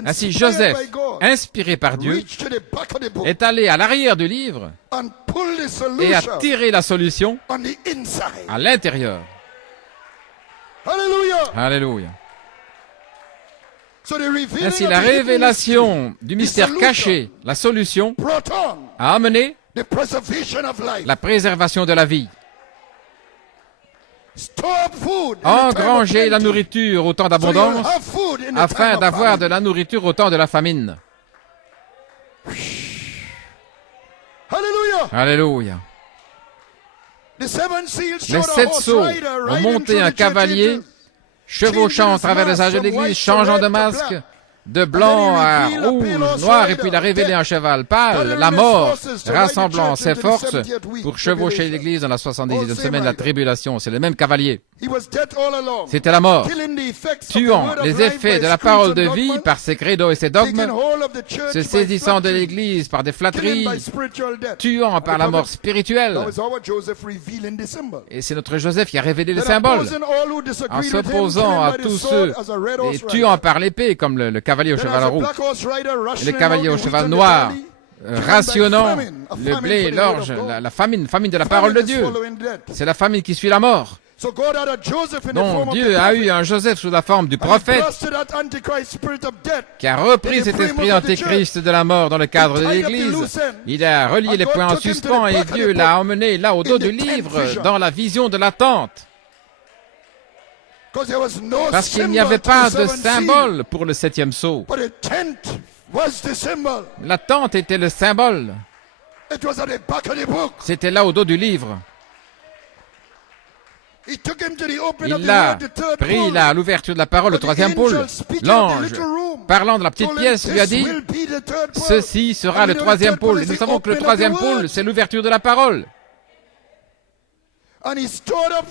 Ainsi, Joseph, inspiré par Dieu, est allé à l'arrière du livre et a tiré la solution à l'intérieur. Alléluia. Ainsi, la révélation du mystère caché, la solution, a amené la préservation de la vie. Engranger la nourriture au temps d'abondance, afin d'avoir de la nourriture au temps de la famine. Alléluia. Les 7 sceaux ont monté un cavalier, chevauchant à travers les âges de l'église, changeant de masque, de blanc à rouge, noir, et puis il a révélé un cheval pâle, la mort, rassemblant ses forces pour chevaucher l'église dans la 70e semaine de la tribulation. C'est le même cavalier. C'était la mort, tuant les effets de la parole de vie par ses credos et ses dogmes, se saisissant de l'église par des flatteries, tuant par la mort spirituelle. Et c'est notre Joseph qui a révélé les symboles, en s'opposant à tous ceux, et tuant par l'épée, comme le cavalier au cheval roux, et le cavalier au cheval noir, rationnant le blé, l'orge, la famine de la parole de Dieu. C'est la famine qui suit la mort. Donc Dieu a eu un Joseph sous la forme du prophète qui a repris cet esprit antéchrist de la mort dans le cadre de l'Église. Il a relié les points en suspens et Dieu l'a emmené là au dos du livre dans la vision de la tente. Parce qu'il n'y avait pas de symbole pour le 7e sceau. La tente était le symbole. C'était là au dos du livre. Il l'a pris là à l'ouverture de la parole, le 3e pôle. L'ange, parlant de la petite pièce, lui a dit, ceci sera le 3e pôle. Et nous savons que le 3e pôle, c'est l'ouverture de la parole.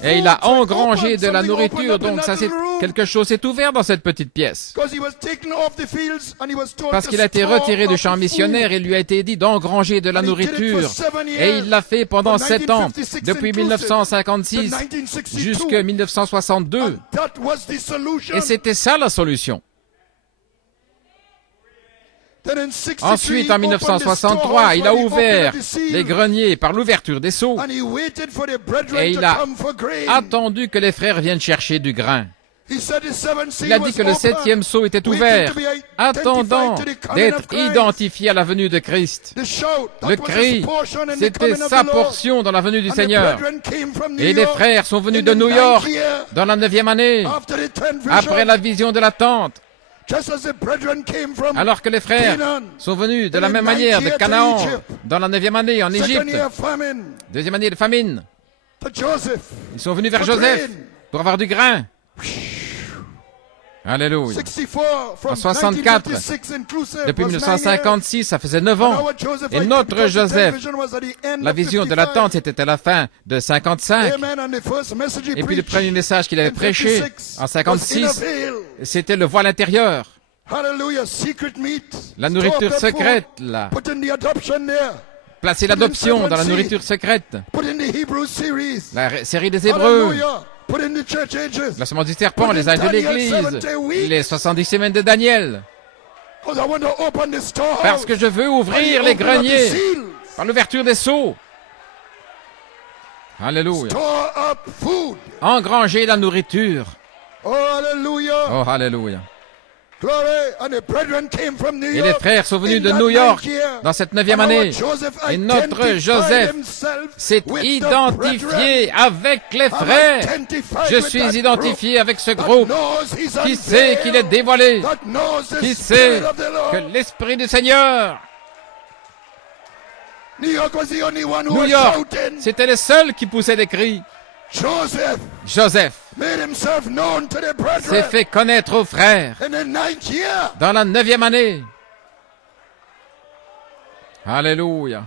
Et il a engrangé de la nourriture, donc ça c'est quelque chose s'est ouvert dans cette petite pièce. Parce qu'il a été retiré du champ missionnaire, il lui a été dit d'engranger de la nourriture. Et il l'a fait pendant 7 ans, depuis 1956 jusqu'à 1962. Et c'était ça la solution. Ensuite, en 1963, il a ouvert les greniers par l'ouverture des seaux et il a attendu que les frères viennent chercher du grain. Il a dit que le 7e sceau était ouvert, attendant d'être identifié à la venue de Christ. Le cri, c'était sa portion dans la venue du Seigneur. Et les frères sont venus de New York dans la 9e année, après la vision de la tente. Alors que les frères sont venus de la même manière de Canaan, dans la 9e année en Égypte, 2e année de famine, ils sont venus vers Joseph pour avoir du grain. Alléluia. En 64, depuis 1956, ça faisait 9 ans. Et notre Joseph, la vision de la tente, c'était à la fin de 55. Et puis le premier message qu'il avait prêché en 56, c'était le voile intérieur. La nourriture secrète, là. Placez l'adoption dans la nourriture secrète. La série des Hébreux. La semence du serpent, les âges de l'Église, les 70 semaines de Daniel. Parce que je veux ouvrir les greniers par l'ouverture des seaux. Alléluia. Engranger la nourriture. Oh, alléluia. Et les frères sont venus de New York dans cette 9e année. Et notre Joseph s'est identifié avec les frères. Je suis identifié avec ce groupe qui sait qu'il est dévoilé, qui sait que l'Esprit du Seigneur. New York, c'était les seuls qui poussaient des cris. Joseph s'est fait connaître aux frères dans la 9e année. Alléluia.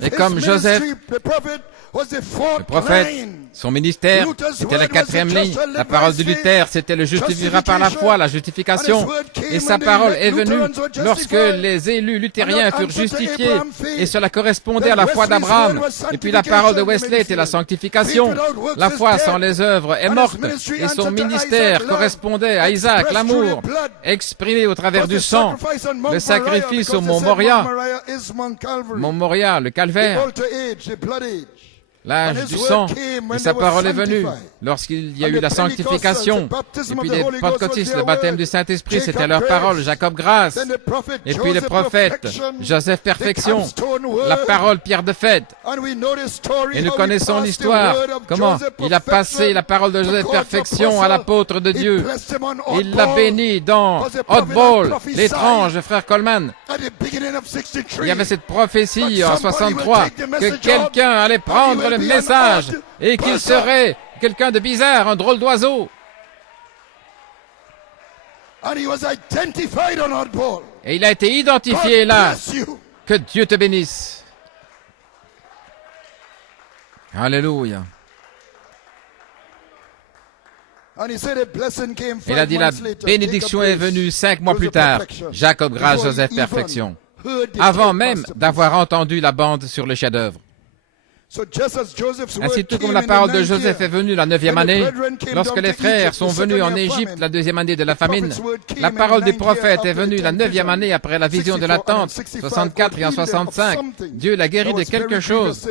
Et comme Joseph, le prophète, son ministère, c'était la 4e ligne. La parole de Luther, c'était le justifiera par la foi, la justification. Et sa parole est venue lorsque les élus luthériens furent justifiés. Et cela correspondait à la foi d'Abraham. Et puis la parole de Wesley était la sanctification. La foi sans les œuvres est morte. Et son ministère correspondait à Isaac, l'amour, exprimé au travers du sang. Le sacrifice au mont Moria. Mont Moria, le calvaire. l'âge du sang, et sa parole est venue lorsqu'il y a eu la sanctification, et puis les pentecôtistes, le baptême du Saint-Esprit, c'était leur parole, Jacob grâce, et puis le prophète, Joseph perfection, la parole pierre de fête. Et nous connaissons l'histoire, comment il a passé la parole de Joseph perfection à l'apôtre de Dieu. Il l'a béni dans Hotball, l'étrange, frère Coleman. Il y avait cette prophétie en 63 que quelqu'un allait prendre le message et qu'il serait quelqu'un de bizarre, un drôle d'oiseau. Et il a été identifié là. Que Dieu te bénisse. Alléluia. Il a dit la bénédiction est venue 5 mois plus tard. Jacob grâce, Joseph perfection. Avant même d'avoir entendu la bande sur le chef-d'œuvre. Ainsi tout comme la parole de Joseph est venue la 9e année, lorsque les frères sont venus en Égypte la 2e année de la famine, la parole du prophète est venue la 9e année après la vision de la tente, 64 et en 65. Dieu l'a guéri de quelque chose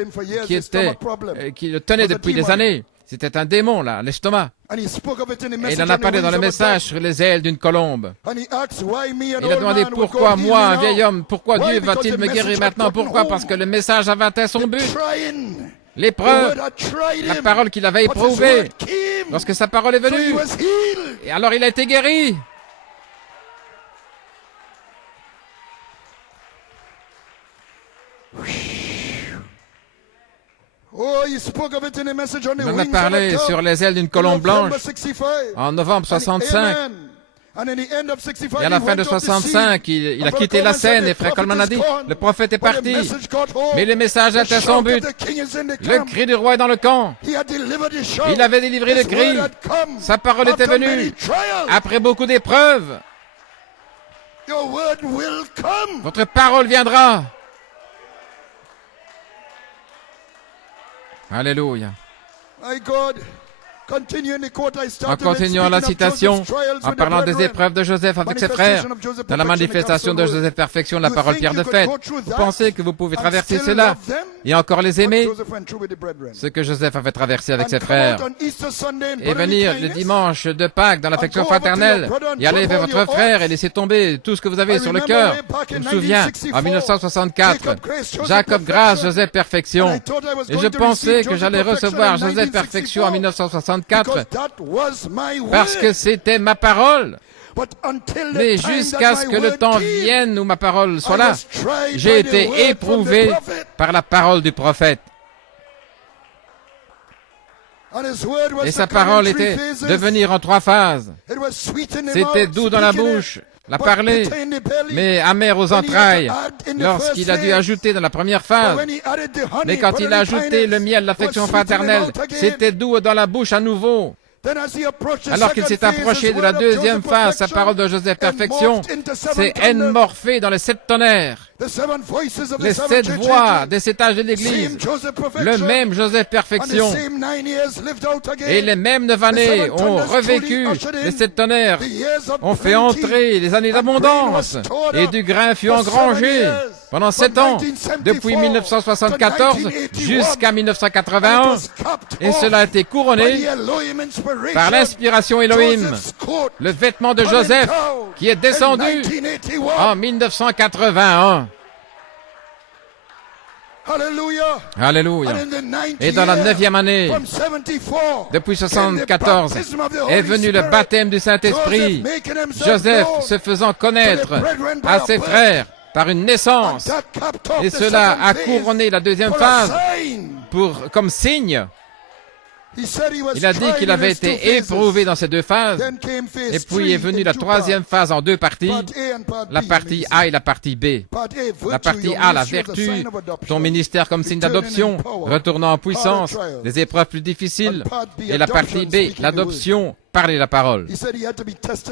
qui le tenait depuis des années. C'était un démon, là, l'estomac. Et il en a parlé dans le message sur les ailes d'une colombe. Il a demandé pourquoi moi, un vieil homme, pourquoi Dieu va-t-il me guérir maintenant? Pourquoi? Parce que le message avait atteint son but. L'épreuve, la parole qu'il avait éprouvée, lorsque sa parole est venue. Et alors il a été guéri. Il en a parlé sur les ailes d'une colombe blanche en novembre 65. Et à la fin de 65, il a quitté la scène et frère Coleman a dit, le prophète est parti, mais le message atteint son but. Le cri du roi est dans le camp. Il avait délivré le cri. Sa parole était venue. Après beaucoup d'épreuves, votre parole viendra. Alléluia. En continuant la citation, en parlant des épreuves de Joseph avec ses frères, dans la manifestation de Joseph perfection, la parole pierre de fête, vous pensez que vous pouvez traverser cela et encore les aimer, ce que Joseph avait traversé avec ses frères, et venir le dimanche de Pâques dans l'affection fraternelle, et aller vers votre frère et laisser tomber tout ce que vous avez sur le cœur. Je me souviens, en 1964, Jacob grâce, Joseph perfection, et je pensais que j'allais recevoir Joseph perfection en 1964, parce que c'était ma parole. Mais jusqu'à ce que le temps vienne où ma parole soit là, j'ai été éprouvé par la parole du prophète. Et sa parole était de venir en 3 phases. C'était doux dans la bouche, la parler, mais amer aux entrailles, lorsqu'il a dû ajouter dans la première phase. Mais quand il a ajouté le miel, l'affection fraternelle, c'était doux dans la bouche à nouveau. Alors qu'il s'est approché de la deuxième phase, sa parole de Joseph perfection s'est enmorphée dans les 7 tonnerres. Les 7 voix des 7 âges de l'Église, le même Joseph perfection, et les mêmes 9 années ont revécu les 7 tonnerres, ont fait entrer les années d'abondance, et du grain fut engrangé pendant 7 ans, depuis 1974 jusqu'à 1981, et cela a été couronné par l'inspiration Elohim, le vêtement de Joseph qui est descendu en 1981. Alléluia. Et dans la 9e année, depuis 74, est venu le baptême du Saint-Esprit, Joseph se faisant connaître à ses frères par une naissance. Et cela a couronné la deuxième phase comme signe. Il a dit qu'il avait été éprouvé dans ces 2 phases. Et puis est venue la 3e phase en 2 parties. La partie A et la partie B. La partie A, la vertu, ton ministère comme signe d'adoption, retournant en puissance, les épreuves plus difficiles. Et la partie B, l'adoption, parler la parole.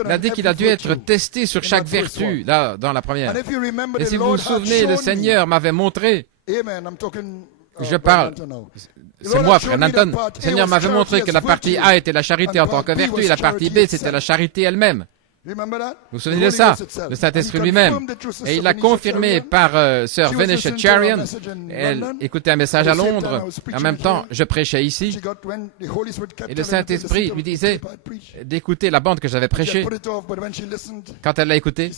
Il a dit qu'il a dû être testé sur chaque vertu, là, dans la première. Et si vous vous souvenez, le Seigneur m'avait montré, je parle, c'est moi, frère Nanton. Le Seigneur m'avait montré que la partie A était la charité en tant que vertu et la partie B, c'était la charité elle-même. Vous vous souvenez de ça? Le Saint-Esprit lui-même. Et il l'a confirmé par sœur Venetia Charian. Elle écoutait un message à Londres. En même temps, je prêchais ici. Et le Saint-Esprit lui disait d'écouter la bande que j'avais prêchée. Quand elle l'a écoutée,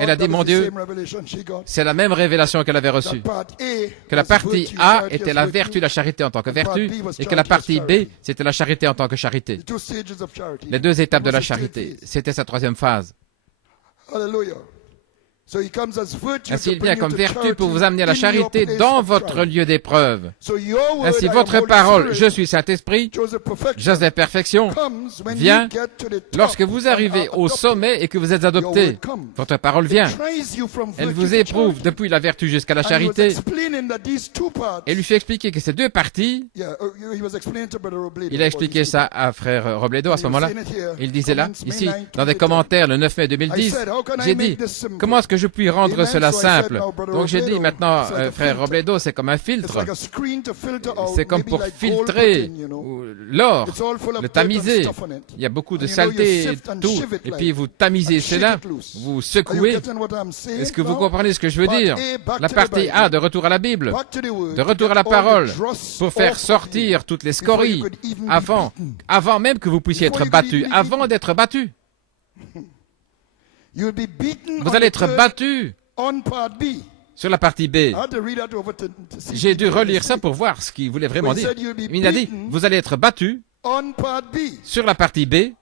elle a dit, mon Dieu, c'est la même révélation qu'elle avait reçue. Que la partie A était la vertu, la charité en tant que vertu, et que la partie B, c'était la charité en tant que charité. Les deux étapes de la charité. C'était sa troisième phase. Ainsi, il vient comme vertu pour vous amener à la charité dans votre lieu d'épreuve. Ainsi, votre parole, je suis Saint-Esprit, Joseph Perfection, vient lorsque vous arrivez au sommet et que vous êtes adopté. Votre parole vient. Elle vous éprouve depuis la vertu jusqu'à la charité. Et lui fait expliquer que ces deux parties, il a expliqué ça à frère Robledo à ce moment-là. Il disait là, ici, dans des commentaires le 9 mai 2010, j'ai dit, comment est-ce que je puis rendre cela simple? Donc j'ai dit maintenant, frère Robledo, c'est comme un filtre. C'est comme pour filtrer l'or, le tamiser. Il y a beaucoup de saleté, tout. Et puis vous tamisez cela, vous secouez. Est-ce que vous comprenez ce que je veux dire? La partie A, de retour à la Bible, de retour à la parole, pour faire sortir toutes les scories avant même que vous puissiez être battu, avant d'être battu. Vous allez être battu sur la partie B. J'ai dû relire ça pour voir ce qu'il voulait vraiment dire. Il a dit, vous allez être battu sur la partie B,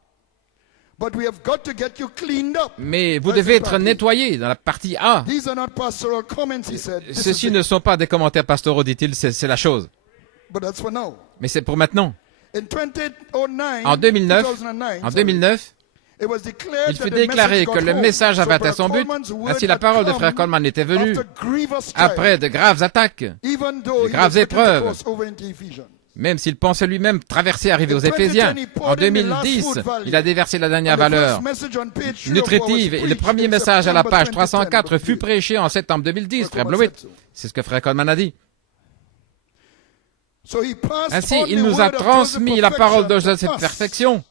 mais vous devez être nettoyé dans la partie A. Ceci ne sont pas des commentaires pastoraux, dit-il, c'est la chose. Mais c'est pour maintenant. En 2009, il fut déclaré que le message avait atteint son but. Ainsi, la parole de frère Coleman était venue après de graves attaques, de graves épreuves, même s'il pensait lui-même traverser, arriver aux Éphésiens. En 2010, il a déversé la dernière valeur nutritive et le premier message à la page 304 fut prêché en septembre 2010, frère Blewett. C'est ce que frère Coleman a dit. Ainsi, il nous a transmis la parole de cette perfection.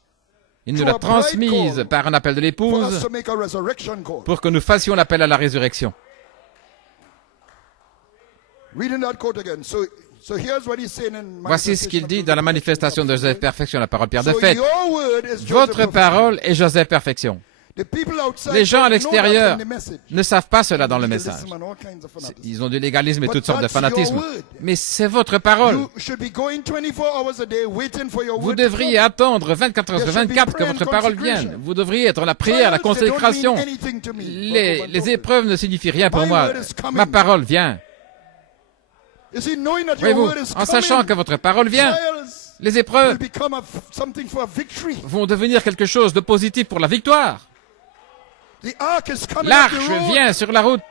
Il nous l'a transmise par un appel de l'épouse pour que nous fassions l'appel à la résurrection. Voici ce qu'il dit dans la manifestation de Joseph Perfection, la parole Pierre de Fête. Votre parole est Joseph Perfection. Les gens à l'extérieur ne savent pas cela dans le message. Ils ont du légalisme et toutes sortes de fanatisme. Mais c'est votre parole. Vous devriez attendre 24 heures sur 24 que votre parole vienne. Vous devriez être la prière, la consécration. Les épreuves ne signifient rien pour moi. Ma parole vient. Voyez-vous, en sachant que votre parole vient, les épreuves vont devenir quelque chose de positif pour la victoire. L'arche vient sur la route.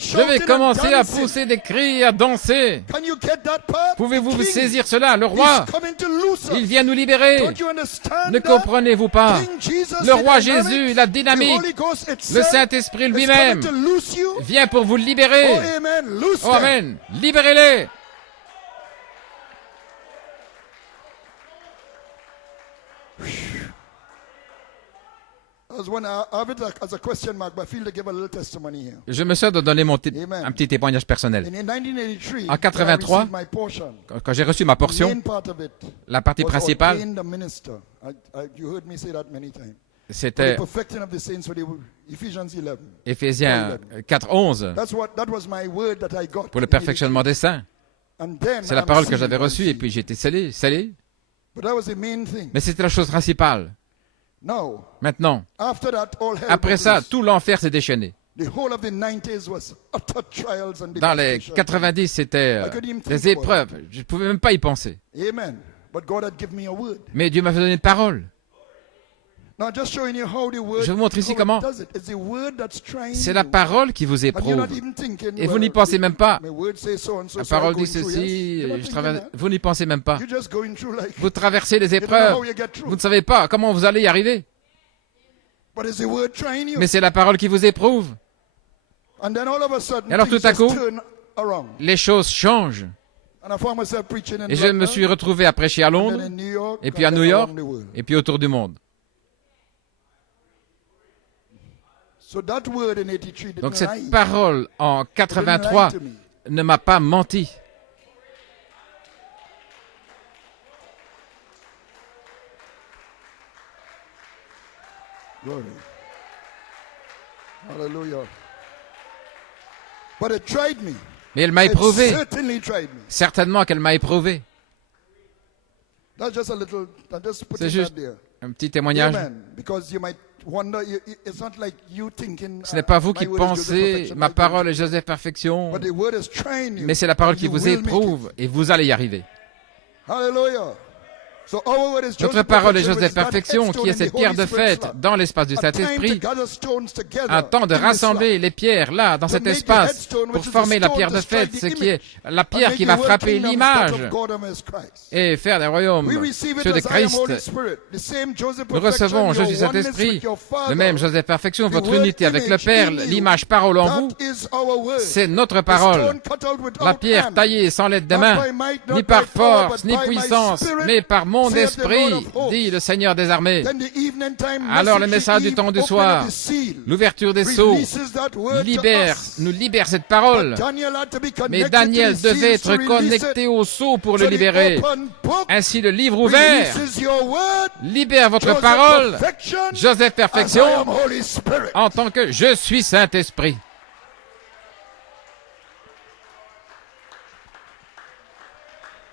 Je vais commencer à pousser des cris, à danser. Pouvez-vous saisir cela? Le roi, il vient nous libérer. Ne comprenez-vous pas? Le roi Jésus, la dynamique, le Saint-Esprit lui-même vient pour vous libérer. Oh, amen. Libérez-les. Je me sers de donner un petit témoignage personnel. En 83, quand j'ai reçu ma portion, la partie principale, c'était Éphésiens 4:11 pour le perfectionnement des saints. C'est la parole que j'avais reçue et puis j'ai été scellé. Mais c'était la chose principale. Maintenant, après ça, tout l'enfer s'est déchaîné. Dans les 90, c'était des épreuves. Je ne pouvais même pas y penser. Mais Dieu m'avait donné une parole. Je vous montre ici comment. C'est la parole qui vous éprouve. Et vous n'y pensez même pas. La parole dit ceci, vous n'y pensez même pas. Vous traversez les épreuves. Vous ne savez pas comment vous allez y arriver. Mais c'est la parole qui vous éprouve. Et alors tout à coup, les choses changent. Et je me suis retrouvé à prêcher à Londres, et puis à New York, et puis autour du monde. Donc cette parole en 83 ne m'a pas menti. Glory. Hallelujah. But it tried me. Mais elle m'a éprouvé. It certainly tried me. Certainement qu'elle m'a éprouvé. That's just a little, I'm just putting C'est juste that there. un petit témoignage. Amen. Because you might wonder, it's not like you thinking, Ce n'est pas vous qui my word is Joseph pensez, perfection, ma I parole don't. est Joseph Perfection, But the word is trying you. mais c'est la parole and qui you vous will make éprouve it. et vous allez y arriver. Hallelujah. So our word is Notre Joseph parole est perfection, Joseph which is that Perfection, headstone qui est in cette the pierre Holy de Spirit's fête lap. dans l'espace du A time to Saint-Esprit, gather stones together un temps de in this rassembler lap. les pierres là, dans cet make the espace, headstone, pour which is former the la stone pierre to de strike fête, the ce qui est image, la and pierre make qui the va world frapper kingdoms l'image that of God as Christ. et faire des royaumes, We receive it ceux de as I am Holy Christ. Spirit. The same Joseph Nous perfection, recevons your Jésus oneness Saint-Esprit, with your Father. le même Joseph Perfection, The votre word unité avec le image Père, in you. l'image parole en vous, That is our word. c'est notre The parole. stone cut out without La pierre hand. taillée sans l'aide des Not mains, by might, not ni par by power, force, but ni by my puissance, spirit, mais par mon saith the Lord esprit, of hosts. dit le Seigneur des armées. Then the evening time Alors le message du Eve temps du openeth soir, the seal, l'ouverture des sceaux, releases that word to us. nous libère cette parole. But Daniel had to be connected Mais Daniel to the devait seals to être release connecté it. au sceau pour So le the libérer. open book Ainsi le livre ouvert releases your word, libère votre Joseph parole, perfection, Joseph as I Perfection, am Holy Spirit. en tant que je suis Saint-Esprit.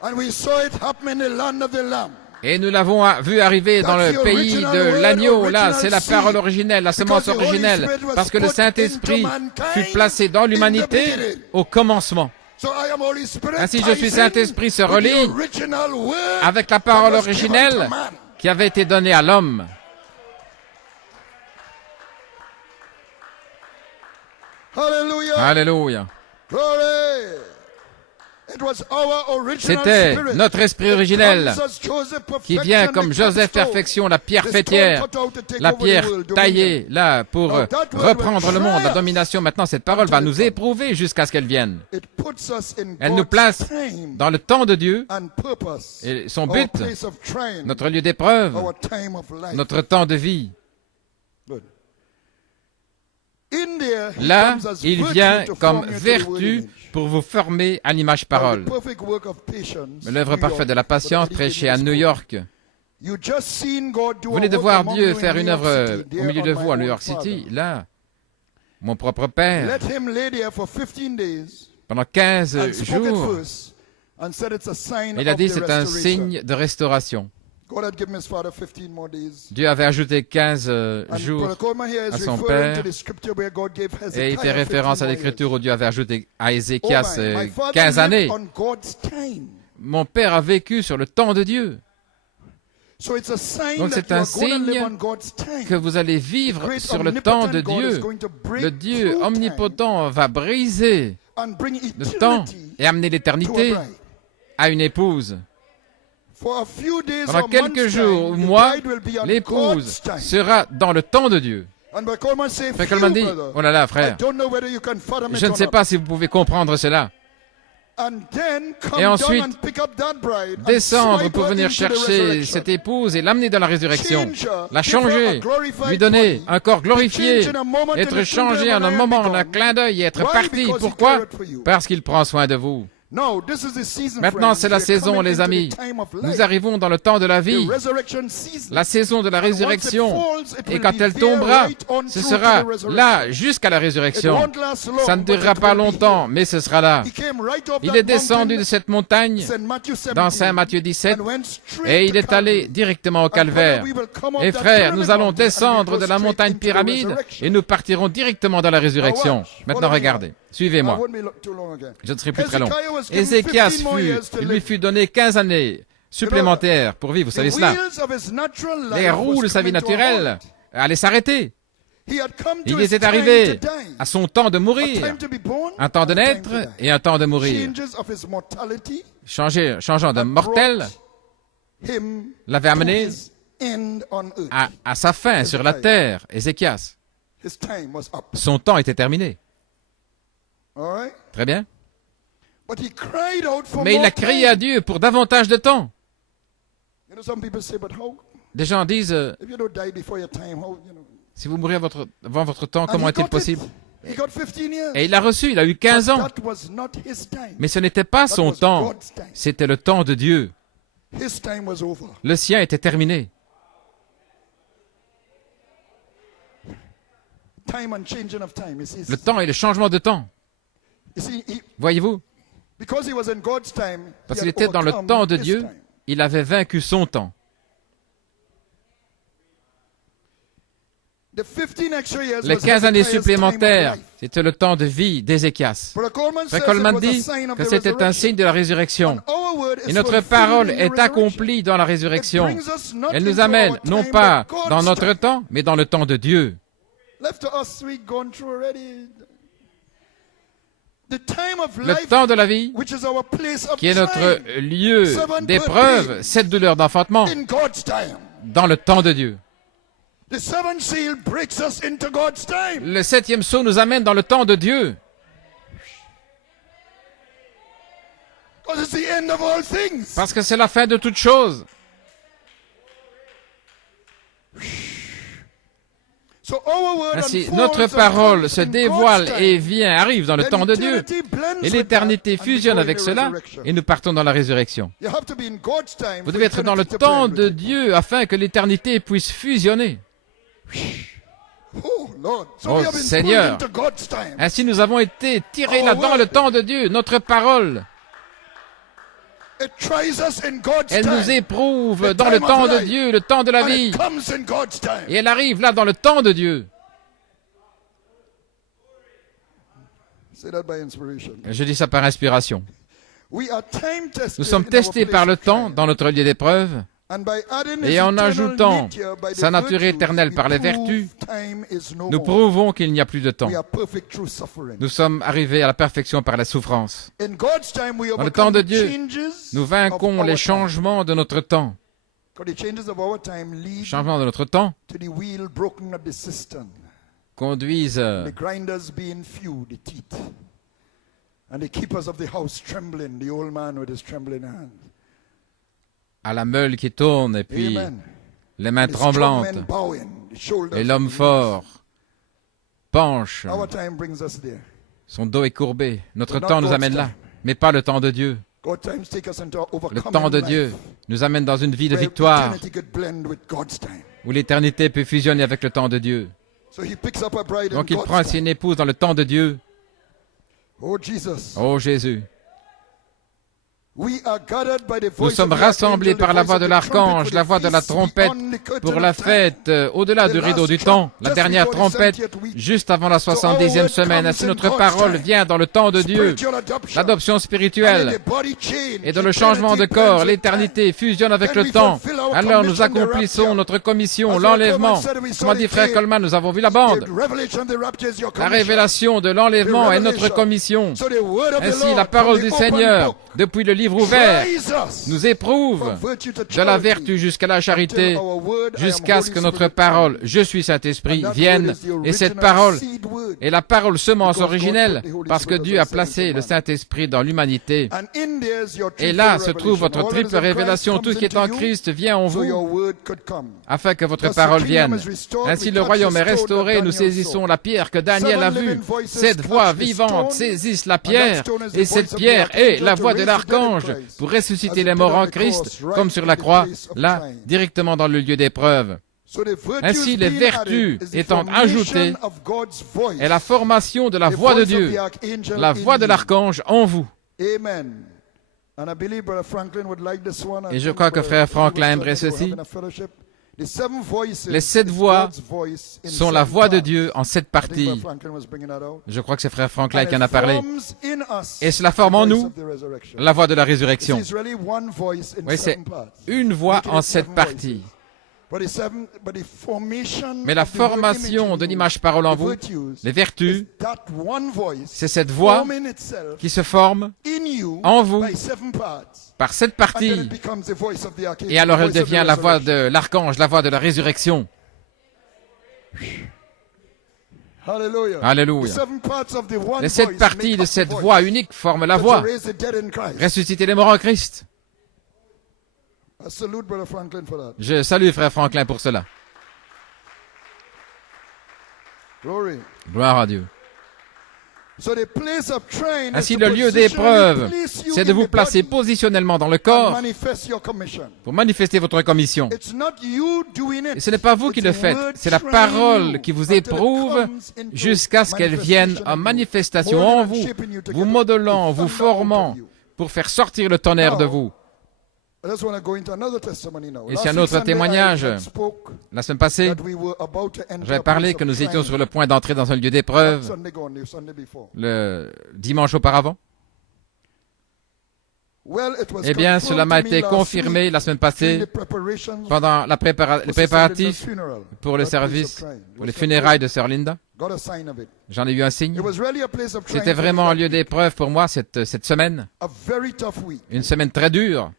And we saw it happen in the land of the Lamb. Et nous l'avons vu arriver dans le pays de l'agneau. Là, c'est la parole originelle, la semence originelle, parce que le Saint-Esprit fut placé dans l'humanité au commencement. So I am Holy Spirit. Ainsi, je suis Saint-Esprit se relie with the original word avec la parole that was given originelle to man. qui avait été donnée à l'homme. Hallelujah. Alléluia. Glory. It was our original C'était spirit. notre esprit It originel comes as Joseph qui perfection, vient the comme Joseph capstone. Perfection, la pierre The stone fêtière, cut out to take la over the pierre world, dominion. taillée là pour Now that word reprendre will le monde, try la us domination. Maintenant, cette parole va until nous it comes. éprouver jusqu'à ce qu'elle vienne. It puts us in Elle nous God's place time dans le temps de Dieu, and purpose. et son Our but, place of trying, notre lieu d'épreuve, our time of life. notre temps de vie. Good. In there, he Là, comes as il virtue vient to comme form you to the word vertu image. pour vous former à l'image Now, parole. the perfect work of patience, L'œuvre New parfaite York, de la patience Brother Eddie prêchée à Davis New spoke. York. You just seen God do Vous venez a de work voir among Dieu you in faire New une York œuvre City, au there milieu de on vous à my New own York father. City. Là, mon propre père, Let him lay there for 15 days pendant 15 and spoke it jours, first and said it's a sign il a of dit the c'est un restoration. signe de restauration. God had given his father 15 more days. Dieu avait ajouté 15 And jours Brother Coleman here is à son referring père, to the scripture where God gave Hezekiah et il fait 15 référence à more l'écriture years. où Dieu avait ajouté à Oh Ézéchias my father 15 lived années. on God's time. Mon père a vécu sur le temps de Dieu, So it's a sign Donc, that c'est you un are going to live signe on God's time. que vous allez The vivre great sur le temps de omnipotent God is Dieu. going to break Le Dieu through omnipotent va briser time and bring le temps eternity et amener to a l'éternité bride. à une épouse. For a few days Pendant or quelques months' jours ou time, the mois, bride will be on l'épouse God's time. sera dans le temps de Dieu. And Brother Coleman say, Frère "Few, Coleman dit, brother, oh là là, I frère, don't know whether you can fathom it je ne or sais not." pas si vous pouvez comprendre cela. And then come Et ensuite, down and pick up that bride and Descendre swipe pour her venir into the chercher resurrection. cette épouse et l'amener dans la résurrection. Change her, La give her a changer, glorified lui donner body, un corps be glorifié, changed in a moment, in être the changé twinkling en of un an eye moment, and en be un gone. clin d'œil et être Why? parti. Because he Pourquoi? careth for you. Parce qu'il prend soin de vous. Now, this is the season, Maintenant, friends. c'est la We are saison, coming les into amis. the time of life. Nous arrivons dans le temps de la vie, The resurrection season. la saison de la And once it résurrection. falls, it Et will quand be elle there tombera, right on ce through sera to the resurrection. là jusqu'à la It résurrection. won't last long, Ça ne but durera it pas will be longtemps, here. mais ce sera là. He came right off Il that est descendu mountain, de cette montagne St. Matthew 17, dans Saint Matthieu 17 and went straight et il to est allé Calvary. directement au And Calvaire. brother, we will come up Et that frères, pyramid nous allons mountain and descendre we'll go de la straight montagne into the pyramide resurrection. et nous partirons directement dans la résurrection. watch. Maintenant, Follow me regardez. I Suivez-moi. won't be too long again. Je ne serai plus très long. Hezekiah was given Ézéchias 15 more years to il lui live. fut donné 15 années supplémentaires pour vivre. Vous The savez cela? wheels of his natural life Les roues was de sa vie coming to a naturelle halt. allaient s'arrêter. He had come to Il his était time arrivé to die. à son temps de A mourir. time to be born, Un temps de and a time naître to die. et un temps de mourir. Changes of his mortality Changeant de mortel, him l'avait to amené his end on earth. à sa fin sur la terre. Ézéchias, His time was up. son temps était terminé. All right? Très bien. But he cried out for Mais il more a crié à time. Dieu pour davantage de temps. You know, some people say, but how, Des gens disent, if you don't die before your time, how, you know, Si vous mourrez avant votre temps, comment est-il possible? He got 15 years. Et il l'a reçu, il a eu 15 ans. But that was not his time. Mais ce n'était pas That son was temps, God's time. c'était le temps de Dieu. His time was over. Le sien était terminé. Time and changing of time. Le temps et le changement de temps. Voyez-vous, Because he was in God's time, he parce had qu'il était dans le overcome temps de his Dieu, time. il avait vaincu son temps. The 15 extra years Les was 15 années Hezekiah's supplémentaires, time of life. c'était le temps de vie d'Ézéchias. Brother Coleman says Frère Coleman it was a dit sign of que the c'était un resurrection. signe de la résurrection. And our word is Et notre fulfilled parole in the est resurrection. accomplie dans la It résurrection. brings us not Elle nous into amène our non time, pas but God's dans notre time. temps, mais dans le temps de Dieu. Left to us, we've gone through already. The time of Le life, temps de la vie, which is our place of qui est notre time, lieu d'épreuve, cette douleur d'enfantement, in God's time. dans le temps de Dieu. The seventh seal breaks us into God's time. Le 7e sceau nous amène dans le temps de Dieu. Because it's the end of all things. Parce que c'est la fin de toute chose. So our word Ainsi, unfolds notre and parole comes se in dévoile God's et time. vient, arrive dans le Then temps de Dieu. eternity blends Et with l'éternité that, and we fusionne go in avec the cela resurrection. et nous partons dans la résurrection. You have to be in God's time Vous for devez être dans le eternity to temps blend de with it. Dieu afin que l'éternité puisse fusionner. Oh Lord. So Oh, we have been Seigneur. pulled into God's time. Ainsi, nous avons été tirés Oh, là dans ouais. le temps de Dieu. Notre parole, It tries us in God's elle time. nous éprouve The dans le time of temps de life. Dieu, le temps de la And vie. it comes in God's time. Et elle arrive là dans le temps de Dieu. Say that by inspiration. Je dis ça par inspiration. We are time tested Nous sommes in our testés place par le of temps time. dans notre lieu d'épreuve. And by adding Et his en eternal ajoutant nature by the sa nature virtues, éternelle we par les prove vertus, time is no nous more. prouvons qu'il n'y a plus de temps. We are perfect through suffering. Nous sommes arrivés à la perfection par la souffrance. In God's time, we Dans le temps overcome de the Dieu, changes nous of vainquons our les time. changements de notre temps. Because the changes of our time lead Changements de notre temps to the wheel broken at the cistern, conduisent the grinders being few, the teeth, and the keepers of the house trembling, the old man with his trembling hands. à la meule qui tourne et puis Amen. les mains The strong tremblantes men bowing, the shoulders et l'homme of the fort penche, knees. Our time brings us there. son dos est courbé. Notre But not temps nous God's amène là, time. mais pas le temps de Dieu. God's times take us into Le overcoming temps de life, Dieu nous amène dans une vie de where victoire eternity could blend with God's time. où l'éternité peut fusionner avec le temps de Dieu. So he picks up a bride in Donc il God's prend ainsi time. une épouse dans le temps de Dieu. Oh Jesus. Oh Jésus, We are gathered by the nous voice sommes of the rassemblés archangel, par la the voix voice de of the l'archange, trumpet, la for voix the de la feast trompette beyond the curtain pour of la time. fête au-delà The du rideau last du trump, temps, la just dernière before the trompette 70th week. juste avant la So our 70e word semaine. comes Ainsi in notre God's parole time. vient dans le temps de Dieu, Spiritual adoption. l'adoption And in spirituelle. the body change, Et dans le changement de eternity corps, blends with l'éternité fusionne avec Then le we temps. fulfill our Alors nous commission, the accomplissons rapture. notre commission, As l'enlèvement. Coleman said, we saw Comment dit the frère day. Coleman, nous avons vu la bande. The revelation of the rapture is your La commission. révélation de l'enlèvement est notre commission. So the word of the Ainsi Lord la parole from du the open Seigneur, book depuis le livre ouvert, tries us nous éprouve from virtue to de la charity, vertu jusqu'à la charité, until our word, I am jusqu'à ce Holy que notre Spirit, parole, comes. je suis Saint-Esprit, And that vienne. word is the Et cette original parole seed word. est la parole semence Because God originelle, put the Holy parce que Spirit, Dieu as I a said, placé into le man. Saint-Esprit dans l'humanité. And in there is your Et là triple se trouve revelation. votre All that is triple in Christ révélation, tout comes ce qui est into en you, Christ vient en so your vous, word could come. afin que votre Thus the parole kingdom vienne. is restored, Ainsi we le catch royaume the est stone that restauré, nous Daniel saisissons saw. la pierre que Daniel a Seven vue. living voices Cette voix catch the vivante stone, saisisse la and pierre, that stone is the et voice cette of the pierre est archangel la to voix de raise the dead in l'archange Christ, pour as ressusciter it les did morts on en the Christ, cross, right comme sur in la the croix, place of là, time. directement dans le lieu d'épreuve. So the virtues Ainsi, les being vertus added is the étant formation ajoutées of God's voice, est la formation de la the voix de voice of Dieu, the archangel la in voix de you. l'archange en vous. Amen. And I believe Brother Franklin would like this one. Et je crois que frère Franklin aimerait ceci. Les 7 voix sont la voix de Dieu en 7 parties. Je crois que c'est frère Franklin qui en a parlé. Et cela forme en nous la voix de la résurrection. Oui, c'est une voix en 7 parties. Mais la formation de l'image-parole en vous, les vertus, c'est cette voix qui se forme en vous par 7 parties. Et alors elle devient la voix de l'archange, la voix de la résurrection. Alléluia. Les 7 parties de cette voix unique forment la voix. Ressusciter les morts en Christ. Je salue frère Franklin pour cela. Gloire à Dieu. Ainsi, le lieu d'épreuve, c'est de vous placer positionnellement dans le corps pour manifester votre commission. Et ce n'est pas vous qui le faites, c'est la parole qui vous éprouve jusqu'à ce qu'elle vienne en manifestation en vous, vous modelant, vous formant pour faire sortir le tonnerre de vous. Et c'est un autre témoignage. La semaine passée, j'avais parlé que nous étions sur le point d'entrer dans un lieu d'épreuve le dimanche auparavant. Eh bien, cela m'a été confirmé la semaine passée pendant les préparatifs pour le service, pour les funérailles de Sœur Linda. J'en ai eu un signe. C'était vraiment un lieu d'épreuve pour moi cette semaine. Une semaine très dure.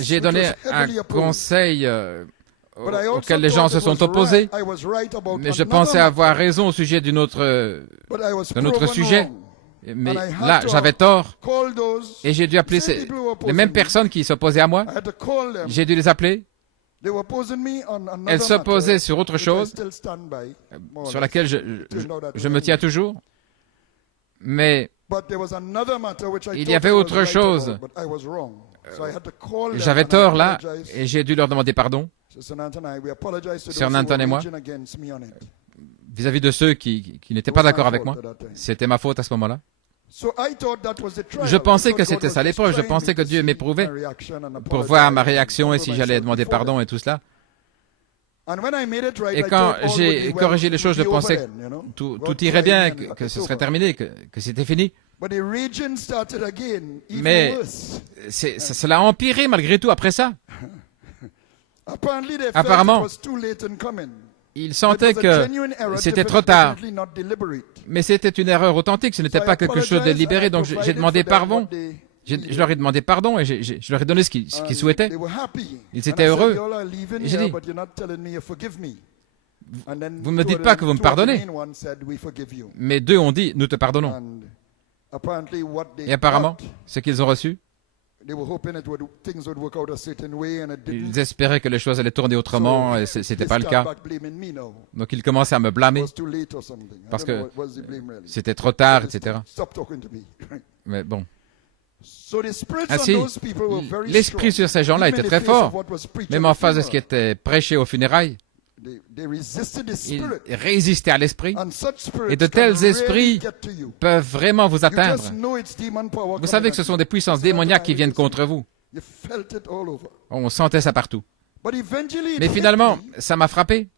J'ai donné un conseil auquel les gens se sont opposés, mais je pensais avoir raison au sujet d'un autre sujet. Mais là, j'avais tort et j'ai dû appeler les mêmes personnes qui s'opposaient à moi. J'ai dû les appeler. Elles s'opposaient sur autre chose, sur laquelle je me tiens toujours. Mais il y avait autre chose. J'avais tort là et j'ai dû leur demander pardon. Sœur Nanton et moi, vis-à-vis de ceux qui n'étaient pas d'accord avec moi. C'était ma faute à ce moment-là. Je pensais que c'était ça l'épreuve. Je pensais que Dieu m'éprouvait pour voir ma réaction et si j'allais demander pardon et tout cela. Et quand j'ai corrigé les choses, je pensais que tout irait bien, que ce serait terminé, que c'était fini. Mais cela a empiré malgré tout après ça. Apparemment, ils sentaient que c'était trop tard. Mais c'était une erreur authentique, ce n'était pas quelque chose de délibéré. Donc j'ai demandé pardon. Je leur ai demandé pardon et je leur ai donné ce qu'ils souhaitaient. Ils étaient heureux. Et j'ai dit, vous ne me dites pas que vous me pardonnez. Mais deux ont dit, nous te pardonnons. Et apparemment, ce qu'ils ont reçu, ils espéraient que les choses allaient tourner autrement et ce n'était pas le cas. Donc ils commençaient à me blâmer parce que c'était trop tard, etc. Mais bon. Ainsi, l'esprit sur ces gens-là était très fort, même en face de ce qui était prêché aux funérailles. Ils résistaient à l'esprit, et de tels esprits peuvent vraiment vous atteindre. Vous savez que ce sont des puissances démoniaques qui viennent contre vous. On sentait ça partout. Mais finalement, ça m'a frappé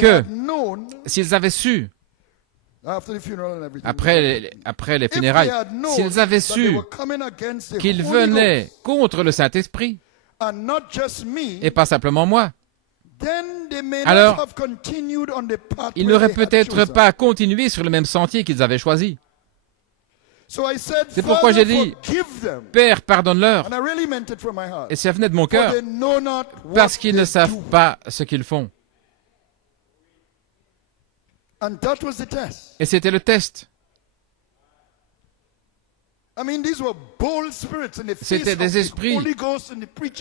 que s'ils avaient su, après les funérailles, s'ils avaient su qu'ils venaient contre le Saint-Esprit, et pas simplement moi, alors ils n'auraient peut-être pas continué sur le même sentier qu'ils avaient choisi. C'est pourquoi j'ai dit, Père, pardonne-leur. Et ça venait de mon cœur, parce qu'ils ne savent pas ce qu'ils font. Et c'était le test. C'était des esprits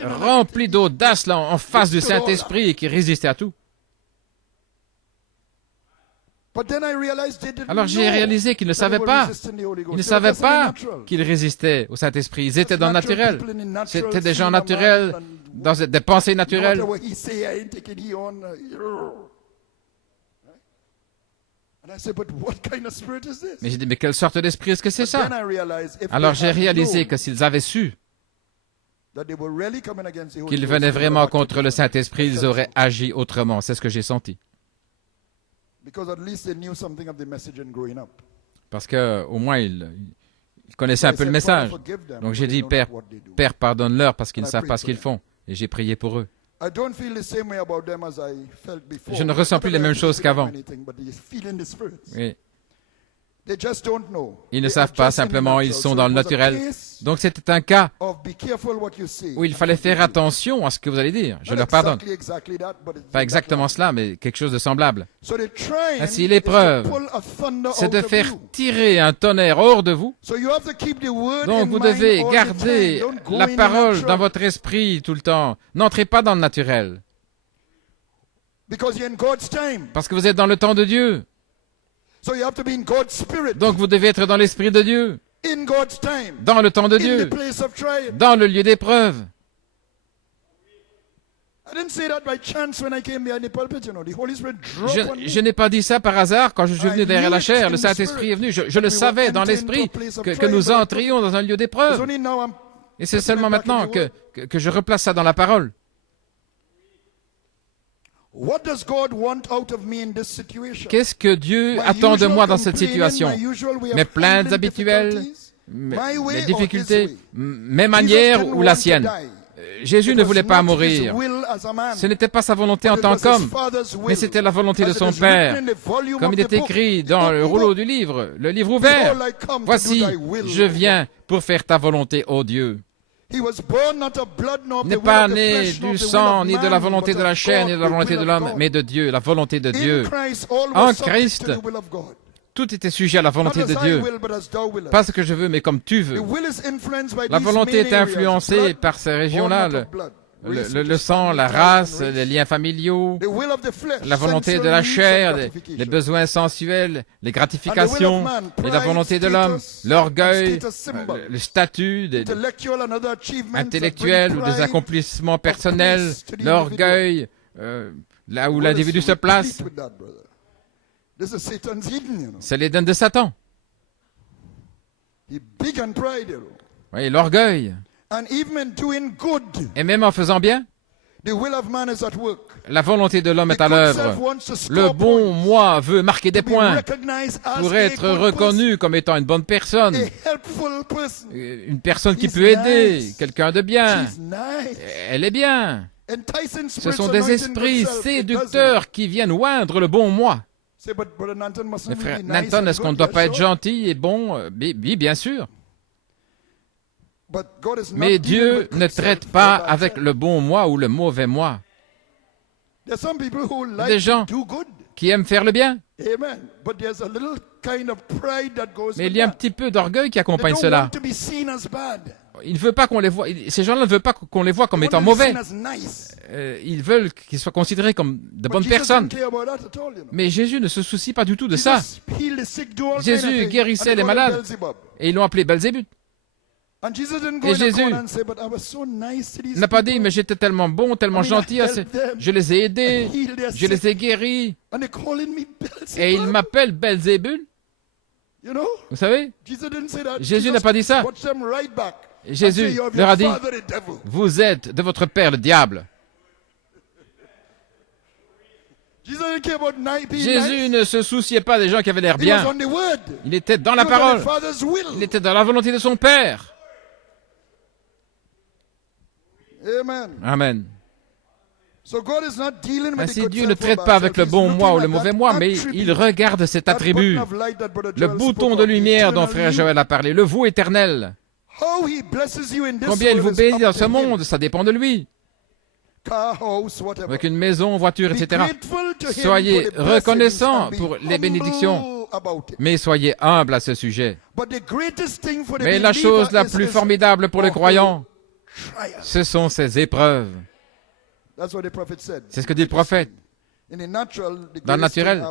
remplis d'audace là, en face du Saint-Esprit et qui résistaient à tout. Alors j'ai réalisé qu'ils ne savaient pas. Ils ne savaient pas qu'ils résistaient au Saint-Esprit. Ils étaient dans le naturel. C'était des gens naturels, dans des pensées naturelles. Mais j'ai dit, mais quelle sorte d'esprit est-ce que c'est ça? Alors j'ai réalisé que s'ils avaient su qu'ils venaient vraiment contre le Saint-Esprit, ils auraient agi autrement. C'est ce que j'ai senti. Parce qu'au moins, ils connaissaient un peu le message. Donc j'ai dit, Père, pardonne-leur parce qu'ils ne savent pas ce qu'ils font. Et j'ai prié pour eux. Je ne ressens plus les mêmes choses qu'avant. Oui. Ils ne savent pas, simplement, ils sont dans le naturel. Donc c'était un cas où il fallait faire attention à ce que vous allez dire. Je leur pardonne. Pas exactement cela, mais quelque chose de semblable. Ainsi, l'épreuve, c'est de faire tirer un tonnerre hors de vous. Donc vous devez garder la parole dans votre esprit tout le temps. N'entrez pas dans le naturel. Parce que vous êtes dans le temps de Dieu. Donc vous devez être dans l'esprit de Dieu. Dans le temps de Dieu. Dans le lieu d'épreuve. Je n'ai pas dit ça par hasard quand je suis venu derrière la chair. Le Saint-Esprit est venu. Je le savais dans l'esprit que nous entrions dans un lieu d'épreuve. Et c'est seulement maintenant que je replace ça dans la parole. Qu'est-ce que Dieu attend de moi dans cette situation? Mes plaintes habituelles, mes difficultés, mes manières ou la sienne? Jésus ne voulait pas mourir. Ce n'était pas sa volonté en tant qu'homme, mais c'était la volonté de son Père. Comme il est écrit dans le rouleau du livre, le livre ouvert. Voici, je viens pour faire ta volonté, ô Dieu. Il n'est pas né du sang, ni de la volonté de la chair, ni de la volonté de l'homme, mais de Dieu, la volonté de Dieu. En Christ, tout était sujet à la volonté de Dieu. Pas ce que je veux, mais comme tu veux. La volonté est influencée par ces régions-là, le sang, la race, les liens familiaux, la volonté de la chair, les besoins sensuels, les gratifications, et la volonté de l'homme, l'orgueil, le statut intellectuel ou des accomplissements personnels, l'orgueil, là où l'individu se place. C'est l'Éden de Satan. Oui, l'orgueil. Et même en faisant bien, la volonté de l'homme est à l'œuvre. Le bon moi veut marquer des points pour être reconnu comme étant une bonne personne, une personne qui peut aider, quelqu'un de bien. Elle est bien. Ce sont des esprits séducteurs qui viennent oindre le bon moi. Mais frère Nanton, est-ce qu'on ne doit pas être gentil et bon? Oui, bien sûr. Mais Dieu ne traite pas avec le bon moi ou le mauvais moi. Il y a des gens qui aiment faire le bien. Mais il y a un petit peu d'orgueil qui accompagne cela. Il ne veut pas qu'on les voit. Ces gens-là ne veulent pas qu'on les voit comme étant mauvais. Ils veulent qu'ils soient considérés comme de bonnes personnes. Mais Jésus ne se soucie pas du tout de ça. Jésus guérissait les malades et ils l'ont appelé Belzébuth. Et Jésus n'a pas dit, mais j'étais tellement bon, tellement gentil, je les ai aidés, je les ai guéris. Et ils m'appellent Belzébuth. Vous savez, Jésus n'a pas dit ça. Jésus leur a dit, vous êtes de votre père le diable. Jésus ne se souciait pas des gens qui avaient l'air bien. Il était dans la parole. Il était dans la volonté de son Père. Amen. Ainsi, Dieu ne traite pas avec le bon moi ou le mauvais moi, mais il regarde cet attribut. Le bouton de lumière dont frère Joël a parlé, le vous éternel. Combien il vous bénit dans ce monde, ça dépend de lui. Avec une maison, voiture, etc. Soyez reconnaissants pour les bénédictions, mais soyez humbles à ce sujet. Mais la chose la plus formidable pour les croyants, ce sont ces épreuves. C'est ce que dit le prophète. Dans le naturel,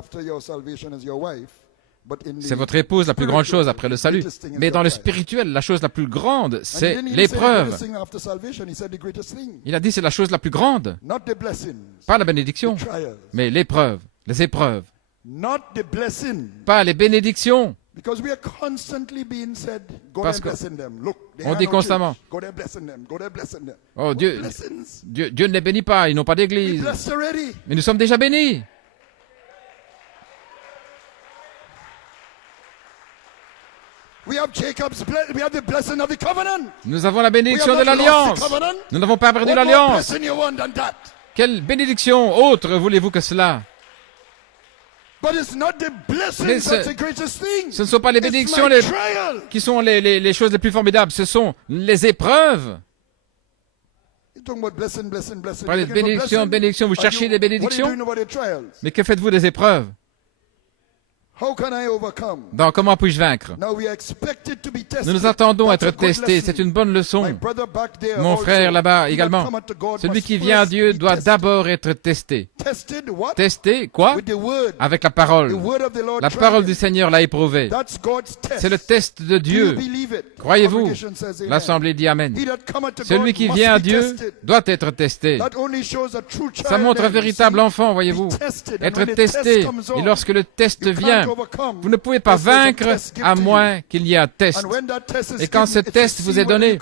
c'est votre épouse la plus grande chose après le salut. Mais dans le spirituel, la chose la plus grande, c'est l'épreuve. Il a dit c'est la chose la plus grande. Pas la bénédiction, mais l'épreuve, les épreuves. Pas les bénédictions. Parce qu'on dit constamment, oh Dieu ne les bénit pas, ils n'ont pas d'église. Mais nous sommes déjà bénis. Nous avons la bénédiction de l'alliance. Nous n'avons pas perdu l'alliance. Quelle bénédiction autre voulez-vous que cela? Mais ce ne sont pas les bénédictions qui sont les choses les plus formidables, ce sont les épreuves. Parlez de bénédiction, bénédiction, vous cherchez des bénédictions? Mais que faites-vous des épreuves? Donc, comment puis-je vaincre? Nous nous attendons à être testés. C'est une bonne leçon. Mon frère là-bas également. Celui qui vient à Dieu doit d'abord être testé. Testé, quoi? Avec la parole. La parole du Seigneur l'a éprouvé. C'est le test de Dieu. Croyez-vous? L'Assemblée dit Amen. Celui qui vient à Dieu doit être testé. Ça montre un véritable enfant, voyez-vous. Être testé. Et lorsque le test vient, vous ne pouvez pas vaincre à moins qu'il y ait un test. Et quand ce test vous est donné,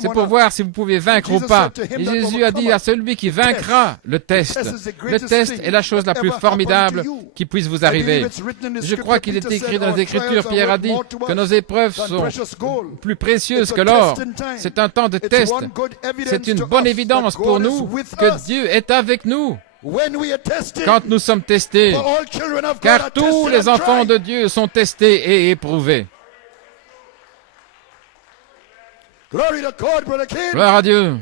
c'est pour voir si vous pouvez vaincre ou pas. Et Jésus a dit à celui qui vaincra le test. Le test est la chose la plus formidable qui puisse vous arriver. Je crois qu'il est écrit dans les Écritures, Pierre a dit que nos épreuves sont plus précieuses que l'or. C'est un temps de test. C'est une bonne évidence pour nous que Dieu est avec nous. Quand nous sommes testés, car tous les enfants de Dieu sont testés et éprouvés. Gloire à Dieu.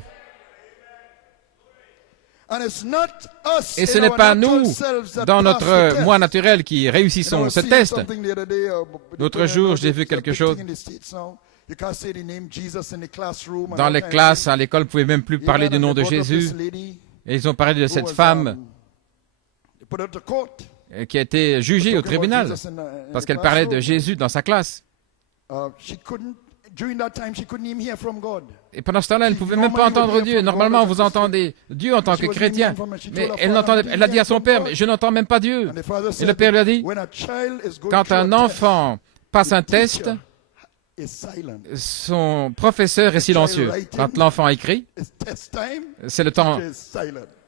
Et ce n'est pas nous, dans notre moi naturel, qui réussissons ce test. L'autre jour, j'ai vu quelque chose. Dans les classes, à l'école, vous ne pouvez même plus parler du nom de Jésus. Et ils ont parlé de cette femme qui a été jugée au tribunal parce qu'elle parlait de Jésus dans sa classe. Et pendant ce temps-là, elle ne pouvait même pas entendre Dieu. Normalement, vous entendez Dieu en tant que chrétien. Mais elle a dit à son père, mais je n'entends même pas Dieu. Et le père lui a dit, quand un enfant passe un test, son professeur est silencieux. Quand l'enfant écrit, c'est le temps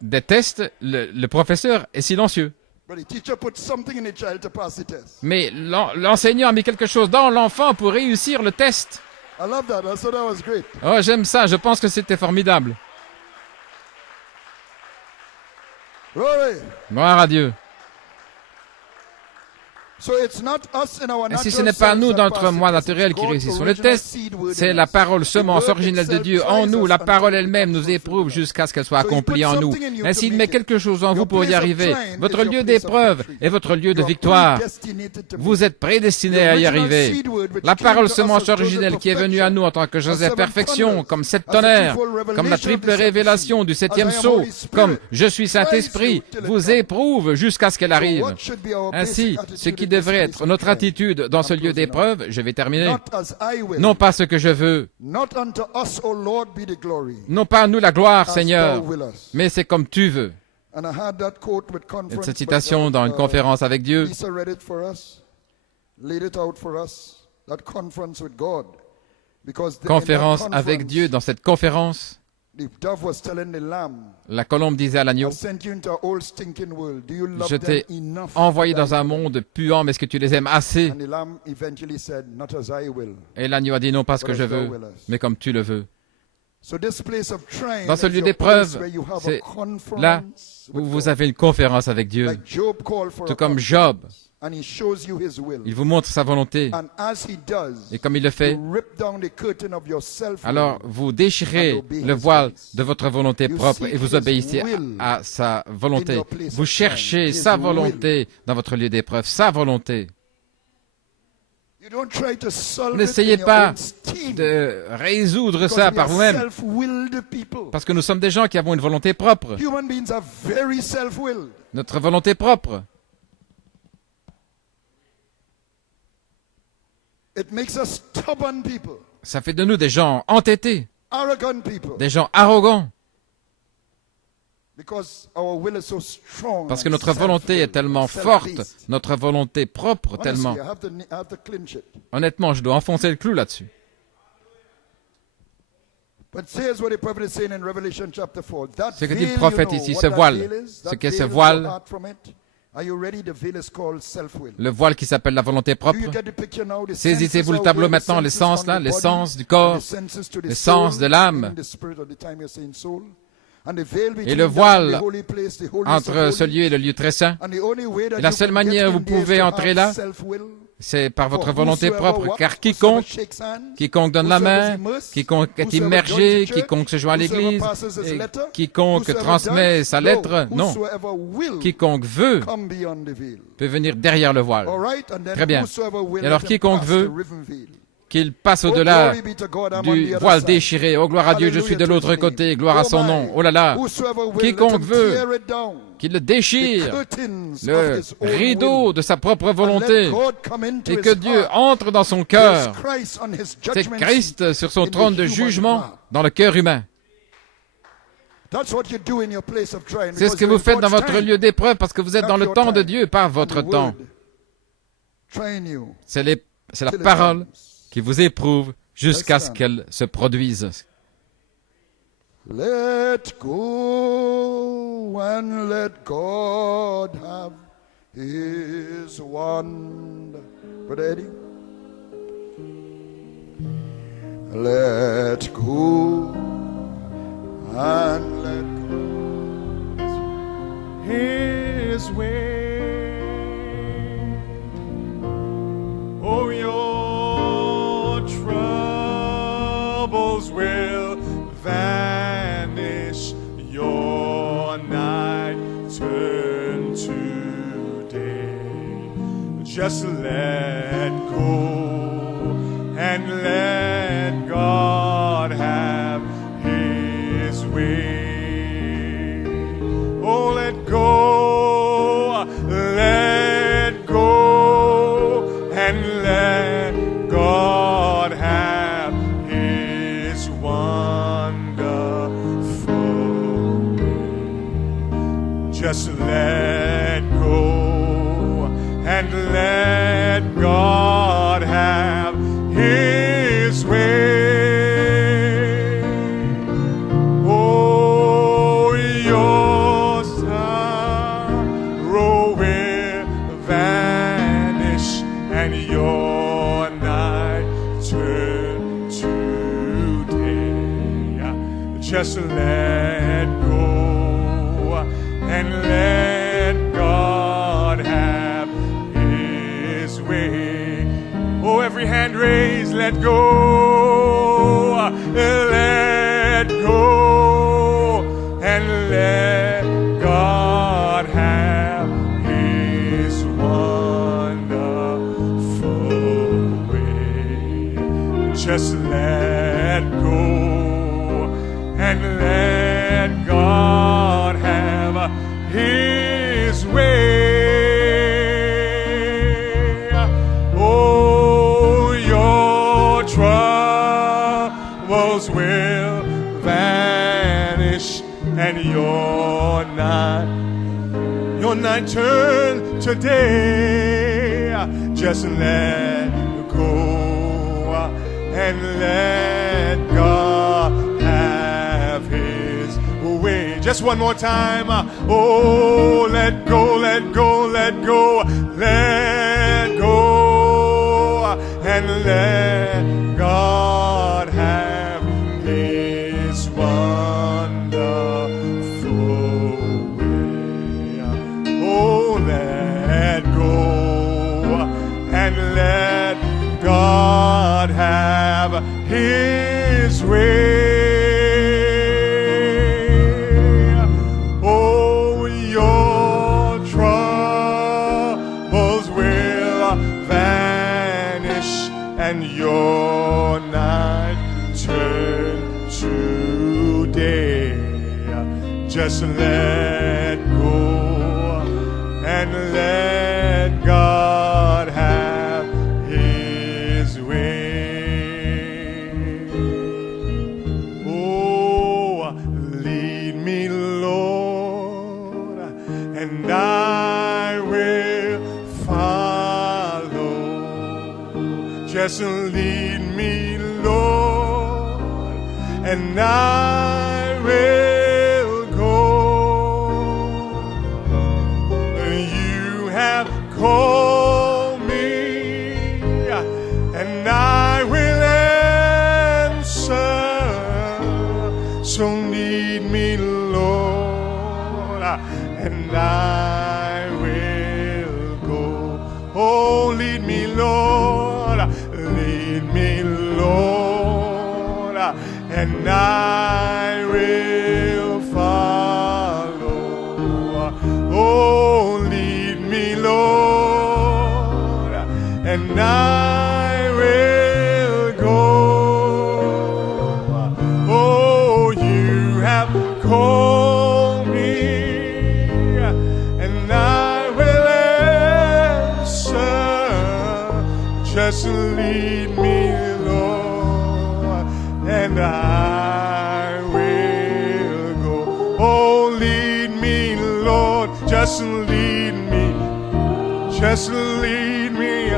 des tests, le professeur est silencieux. Mais l'enseignant a mis quelque chose dans l'enfant pour réussir le test. Oh, j'aime ça, je pense que c'était formidable. Gloire à Dieu. Et si ce n'est pas nous, dans notre moi naturel, qui réussissons le test, c'est la parole semence originelle de Dieu en nous. La parole elle-même nous éprouve jusqu'à ce qu'elle soit accomplie en nous. Ainsi, il met quelque chose en vous pour y arriver. Votre lieu d'épreuve est votre lieu de victoire. Vous êtes prédestinés à y arriver. La parole semence originelle qui est venue à nous en tant que Joseph Perfection, comme sept tonnerres, comme la triple révélation du septième sceau, comme je suis Saint-Esprit, vous éprouve jusqu'à ce qu'elle arrive. Ainsi, ce qui devrait être notre attitude dans ce lieu d'épreuve, je vais terminer. Non pas ce que je veux, non pas à nous la gloire, Seigneur, mais c'est comme tu veux. Et cette citation dans une conférence avec Dieu, conférence avec Dieu, dans cette conférence, la colombe disait à l'agneau, je t'ai envoyé dans un monde puant, mais est-ce que tu les aimes assez? Et l'agneau a dit, non pas ce que je veux, mais comme tu le veux. Dans ce lieu d'épreuve, c'est là où vous avez une conférence avec Dieu, tout comme Job. Il vous montre sa volonté. Et comme il le fait, alors vous déchirez le voile de votre volonté propre et vous obéissez à sa volonté. Vous cherchez sa volonté dans votre lieu d'épreuve, sa volonté. N'essayez pas de résoudre ça par vous-même, parce que nous sommes des gens qui avons une volonté propre. Notre volonté propre. Ça fait de nous des gens entêtés, des gens arrogants. Parce que notre volonté est tellement forte, notre volonté propre tellement. Honnêtement, je dois enfoncer le clou là-dessus. Ce que dit le prophète ici, ce voile, ce qu'est ce voile, le voile qui s'appelle la volonté propre. Saisissez-vous le tableau maintenant, les sens là, les sens du corps, les sens de l'âme. et le voile entre ce lieu et le lieu très saint. Et la seule manière où vous pouvez entrer là, c'est par votre volonté propre, car quiconque donne la main, quiconque est immergé, quiconque se joint à l'église, quiconque transmet sa lettre, non. Quiconque veut peut venir derrière le voile. Très bien. Et alors quiconque veut, qu'il passe au-delà du voile déchiré. Oh, gloire à Dieu, je suis de l'autre côté, gloire à son nom. Oh là là, quiconque veut, qu'il le déchire, le rideau de sa propre volonté, et que Dieu entre dans son cœur. C'est Christ sur son trône de jugement dans le cœur humain. C'est ce que vous faites dans votre lieu d'épreuve parce que vous êtes dans le temps de Dieu, pas votre temps. C'est la parole qui vous éprouve jusqu'à ce qu'elle se produise. Let go and let God have His wonder. Brother Eddie? Let go and let go His way. Oh, your troubles will vanish, your night turn to day. Just let go and let God have His way. Oh, let go and let God have His wonderful way. Just let go and let God have His way. Oh, your sorrow will vanish and your night turn to day. Just let go and let God have His way. Oh, every hand raised, let go and let God have His wonderful way. Just let go and let God have His way. Oh, your troubles will vanish and your night turn to day. Just let go and let God have His way. Just one more time. Oh, let go, let go, let go, let go, and let God have His wonderful way. Oh, let go and let God have His way. Oh, your troubles will vanish and your night turn to day. Just let go and let God have His way. Oh, lead me, Lord, and I will follow. Just lead me, Lord, and I will go. You have called me, and I will answer. So lead me, Lord, and I will go. Oh, lead me, Lord, lead me, Lord, and I will follow. Oh, lead me, Lord, and I will go. Oh, you have called me, and I will answer. Just lead me, Lord, and I will go. Oh, lead me, Lord, just lead me. Just lead me,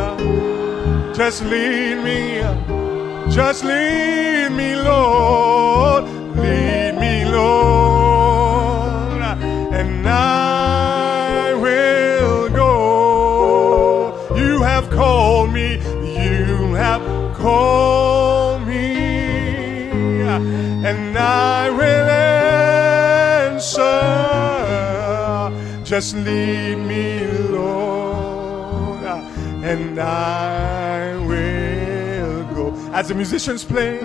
just lead me, just lead me, Lord, lead me, Lord, and I will go. You have called me, you have called me, and I will answer. Just lead me, Lord, and I will go. As the musicians play,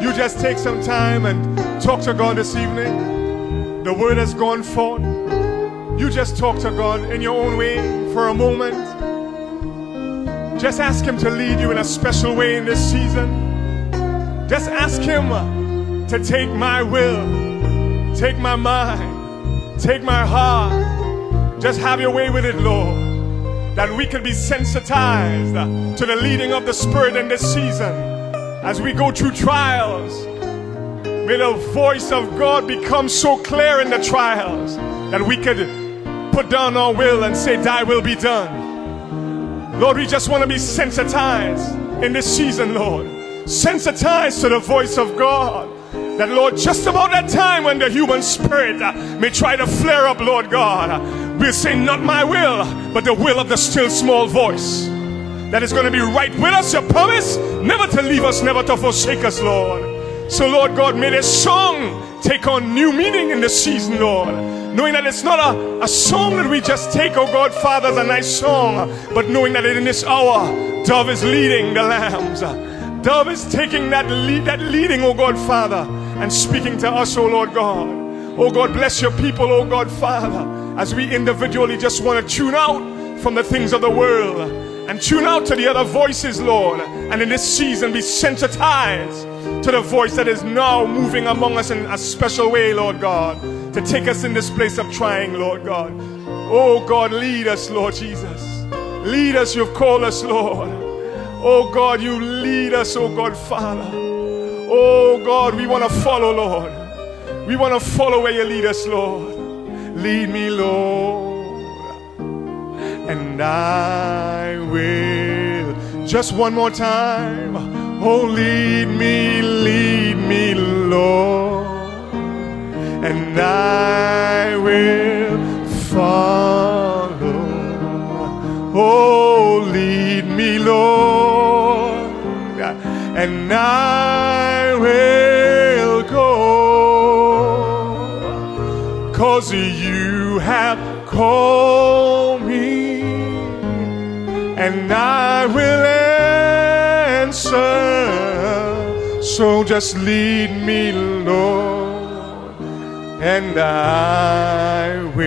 you just take some time and talk to God this evening. The word has gone forth. You just talk to God in your own way for a moment. Just ask Him to lead you in a special way in this season. Just ask Him to take my will, take my mind, take my heart. Just have your way with it, Lord, that we can be sensitized to the leading of the Spirit in this season. As we go through trials, may the voice of God become so clear in the trials that we could put down our will and say, thy will be done. Lord, we just want to be sensitized in this season, Lord. Sensitized to the voice of God. That, Lord, just about that time when the human spirit may try to flare up, Lord God, we'll say, not my will, but the will of the still small voice that is going to be right with us. Your promise never to leave us, never to forsake us, Lord. So, Lord God, may this song take on new meaning in this season, Lord, knowing that it's not a song that we just take, oh God, Father, as a nice song, but knowing that in this hour, Dove is leading the lambs. Dove is taking that leading, oh God, Father, and speaking to us, oh Lord God. Oh God, bless your people, oh God, Father, as we individually just want to tune out from the things of the world and tune out to the other voices, Lord, and in this season be sensitized to the voice that is now moving among us in a special way, Lord God, to take us in this place of trying, Lord God. Oh God, lead us, Lord Jesus. Lead us, you've called us, Lord. Oh God, you lead us, oh God, Father. Oh God, we want to follow, Lord. We want to follow where you lead us, Lord. Lead me, Lord, and I will. Just one more time. Oh, lead me, Lord, and I will follow. Oh, lead me, Lord, and I will go. 'Cause you have called me, and I will answer. So just lead me, Lord, and I will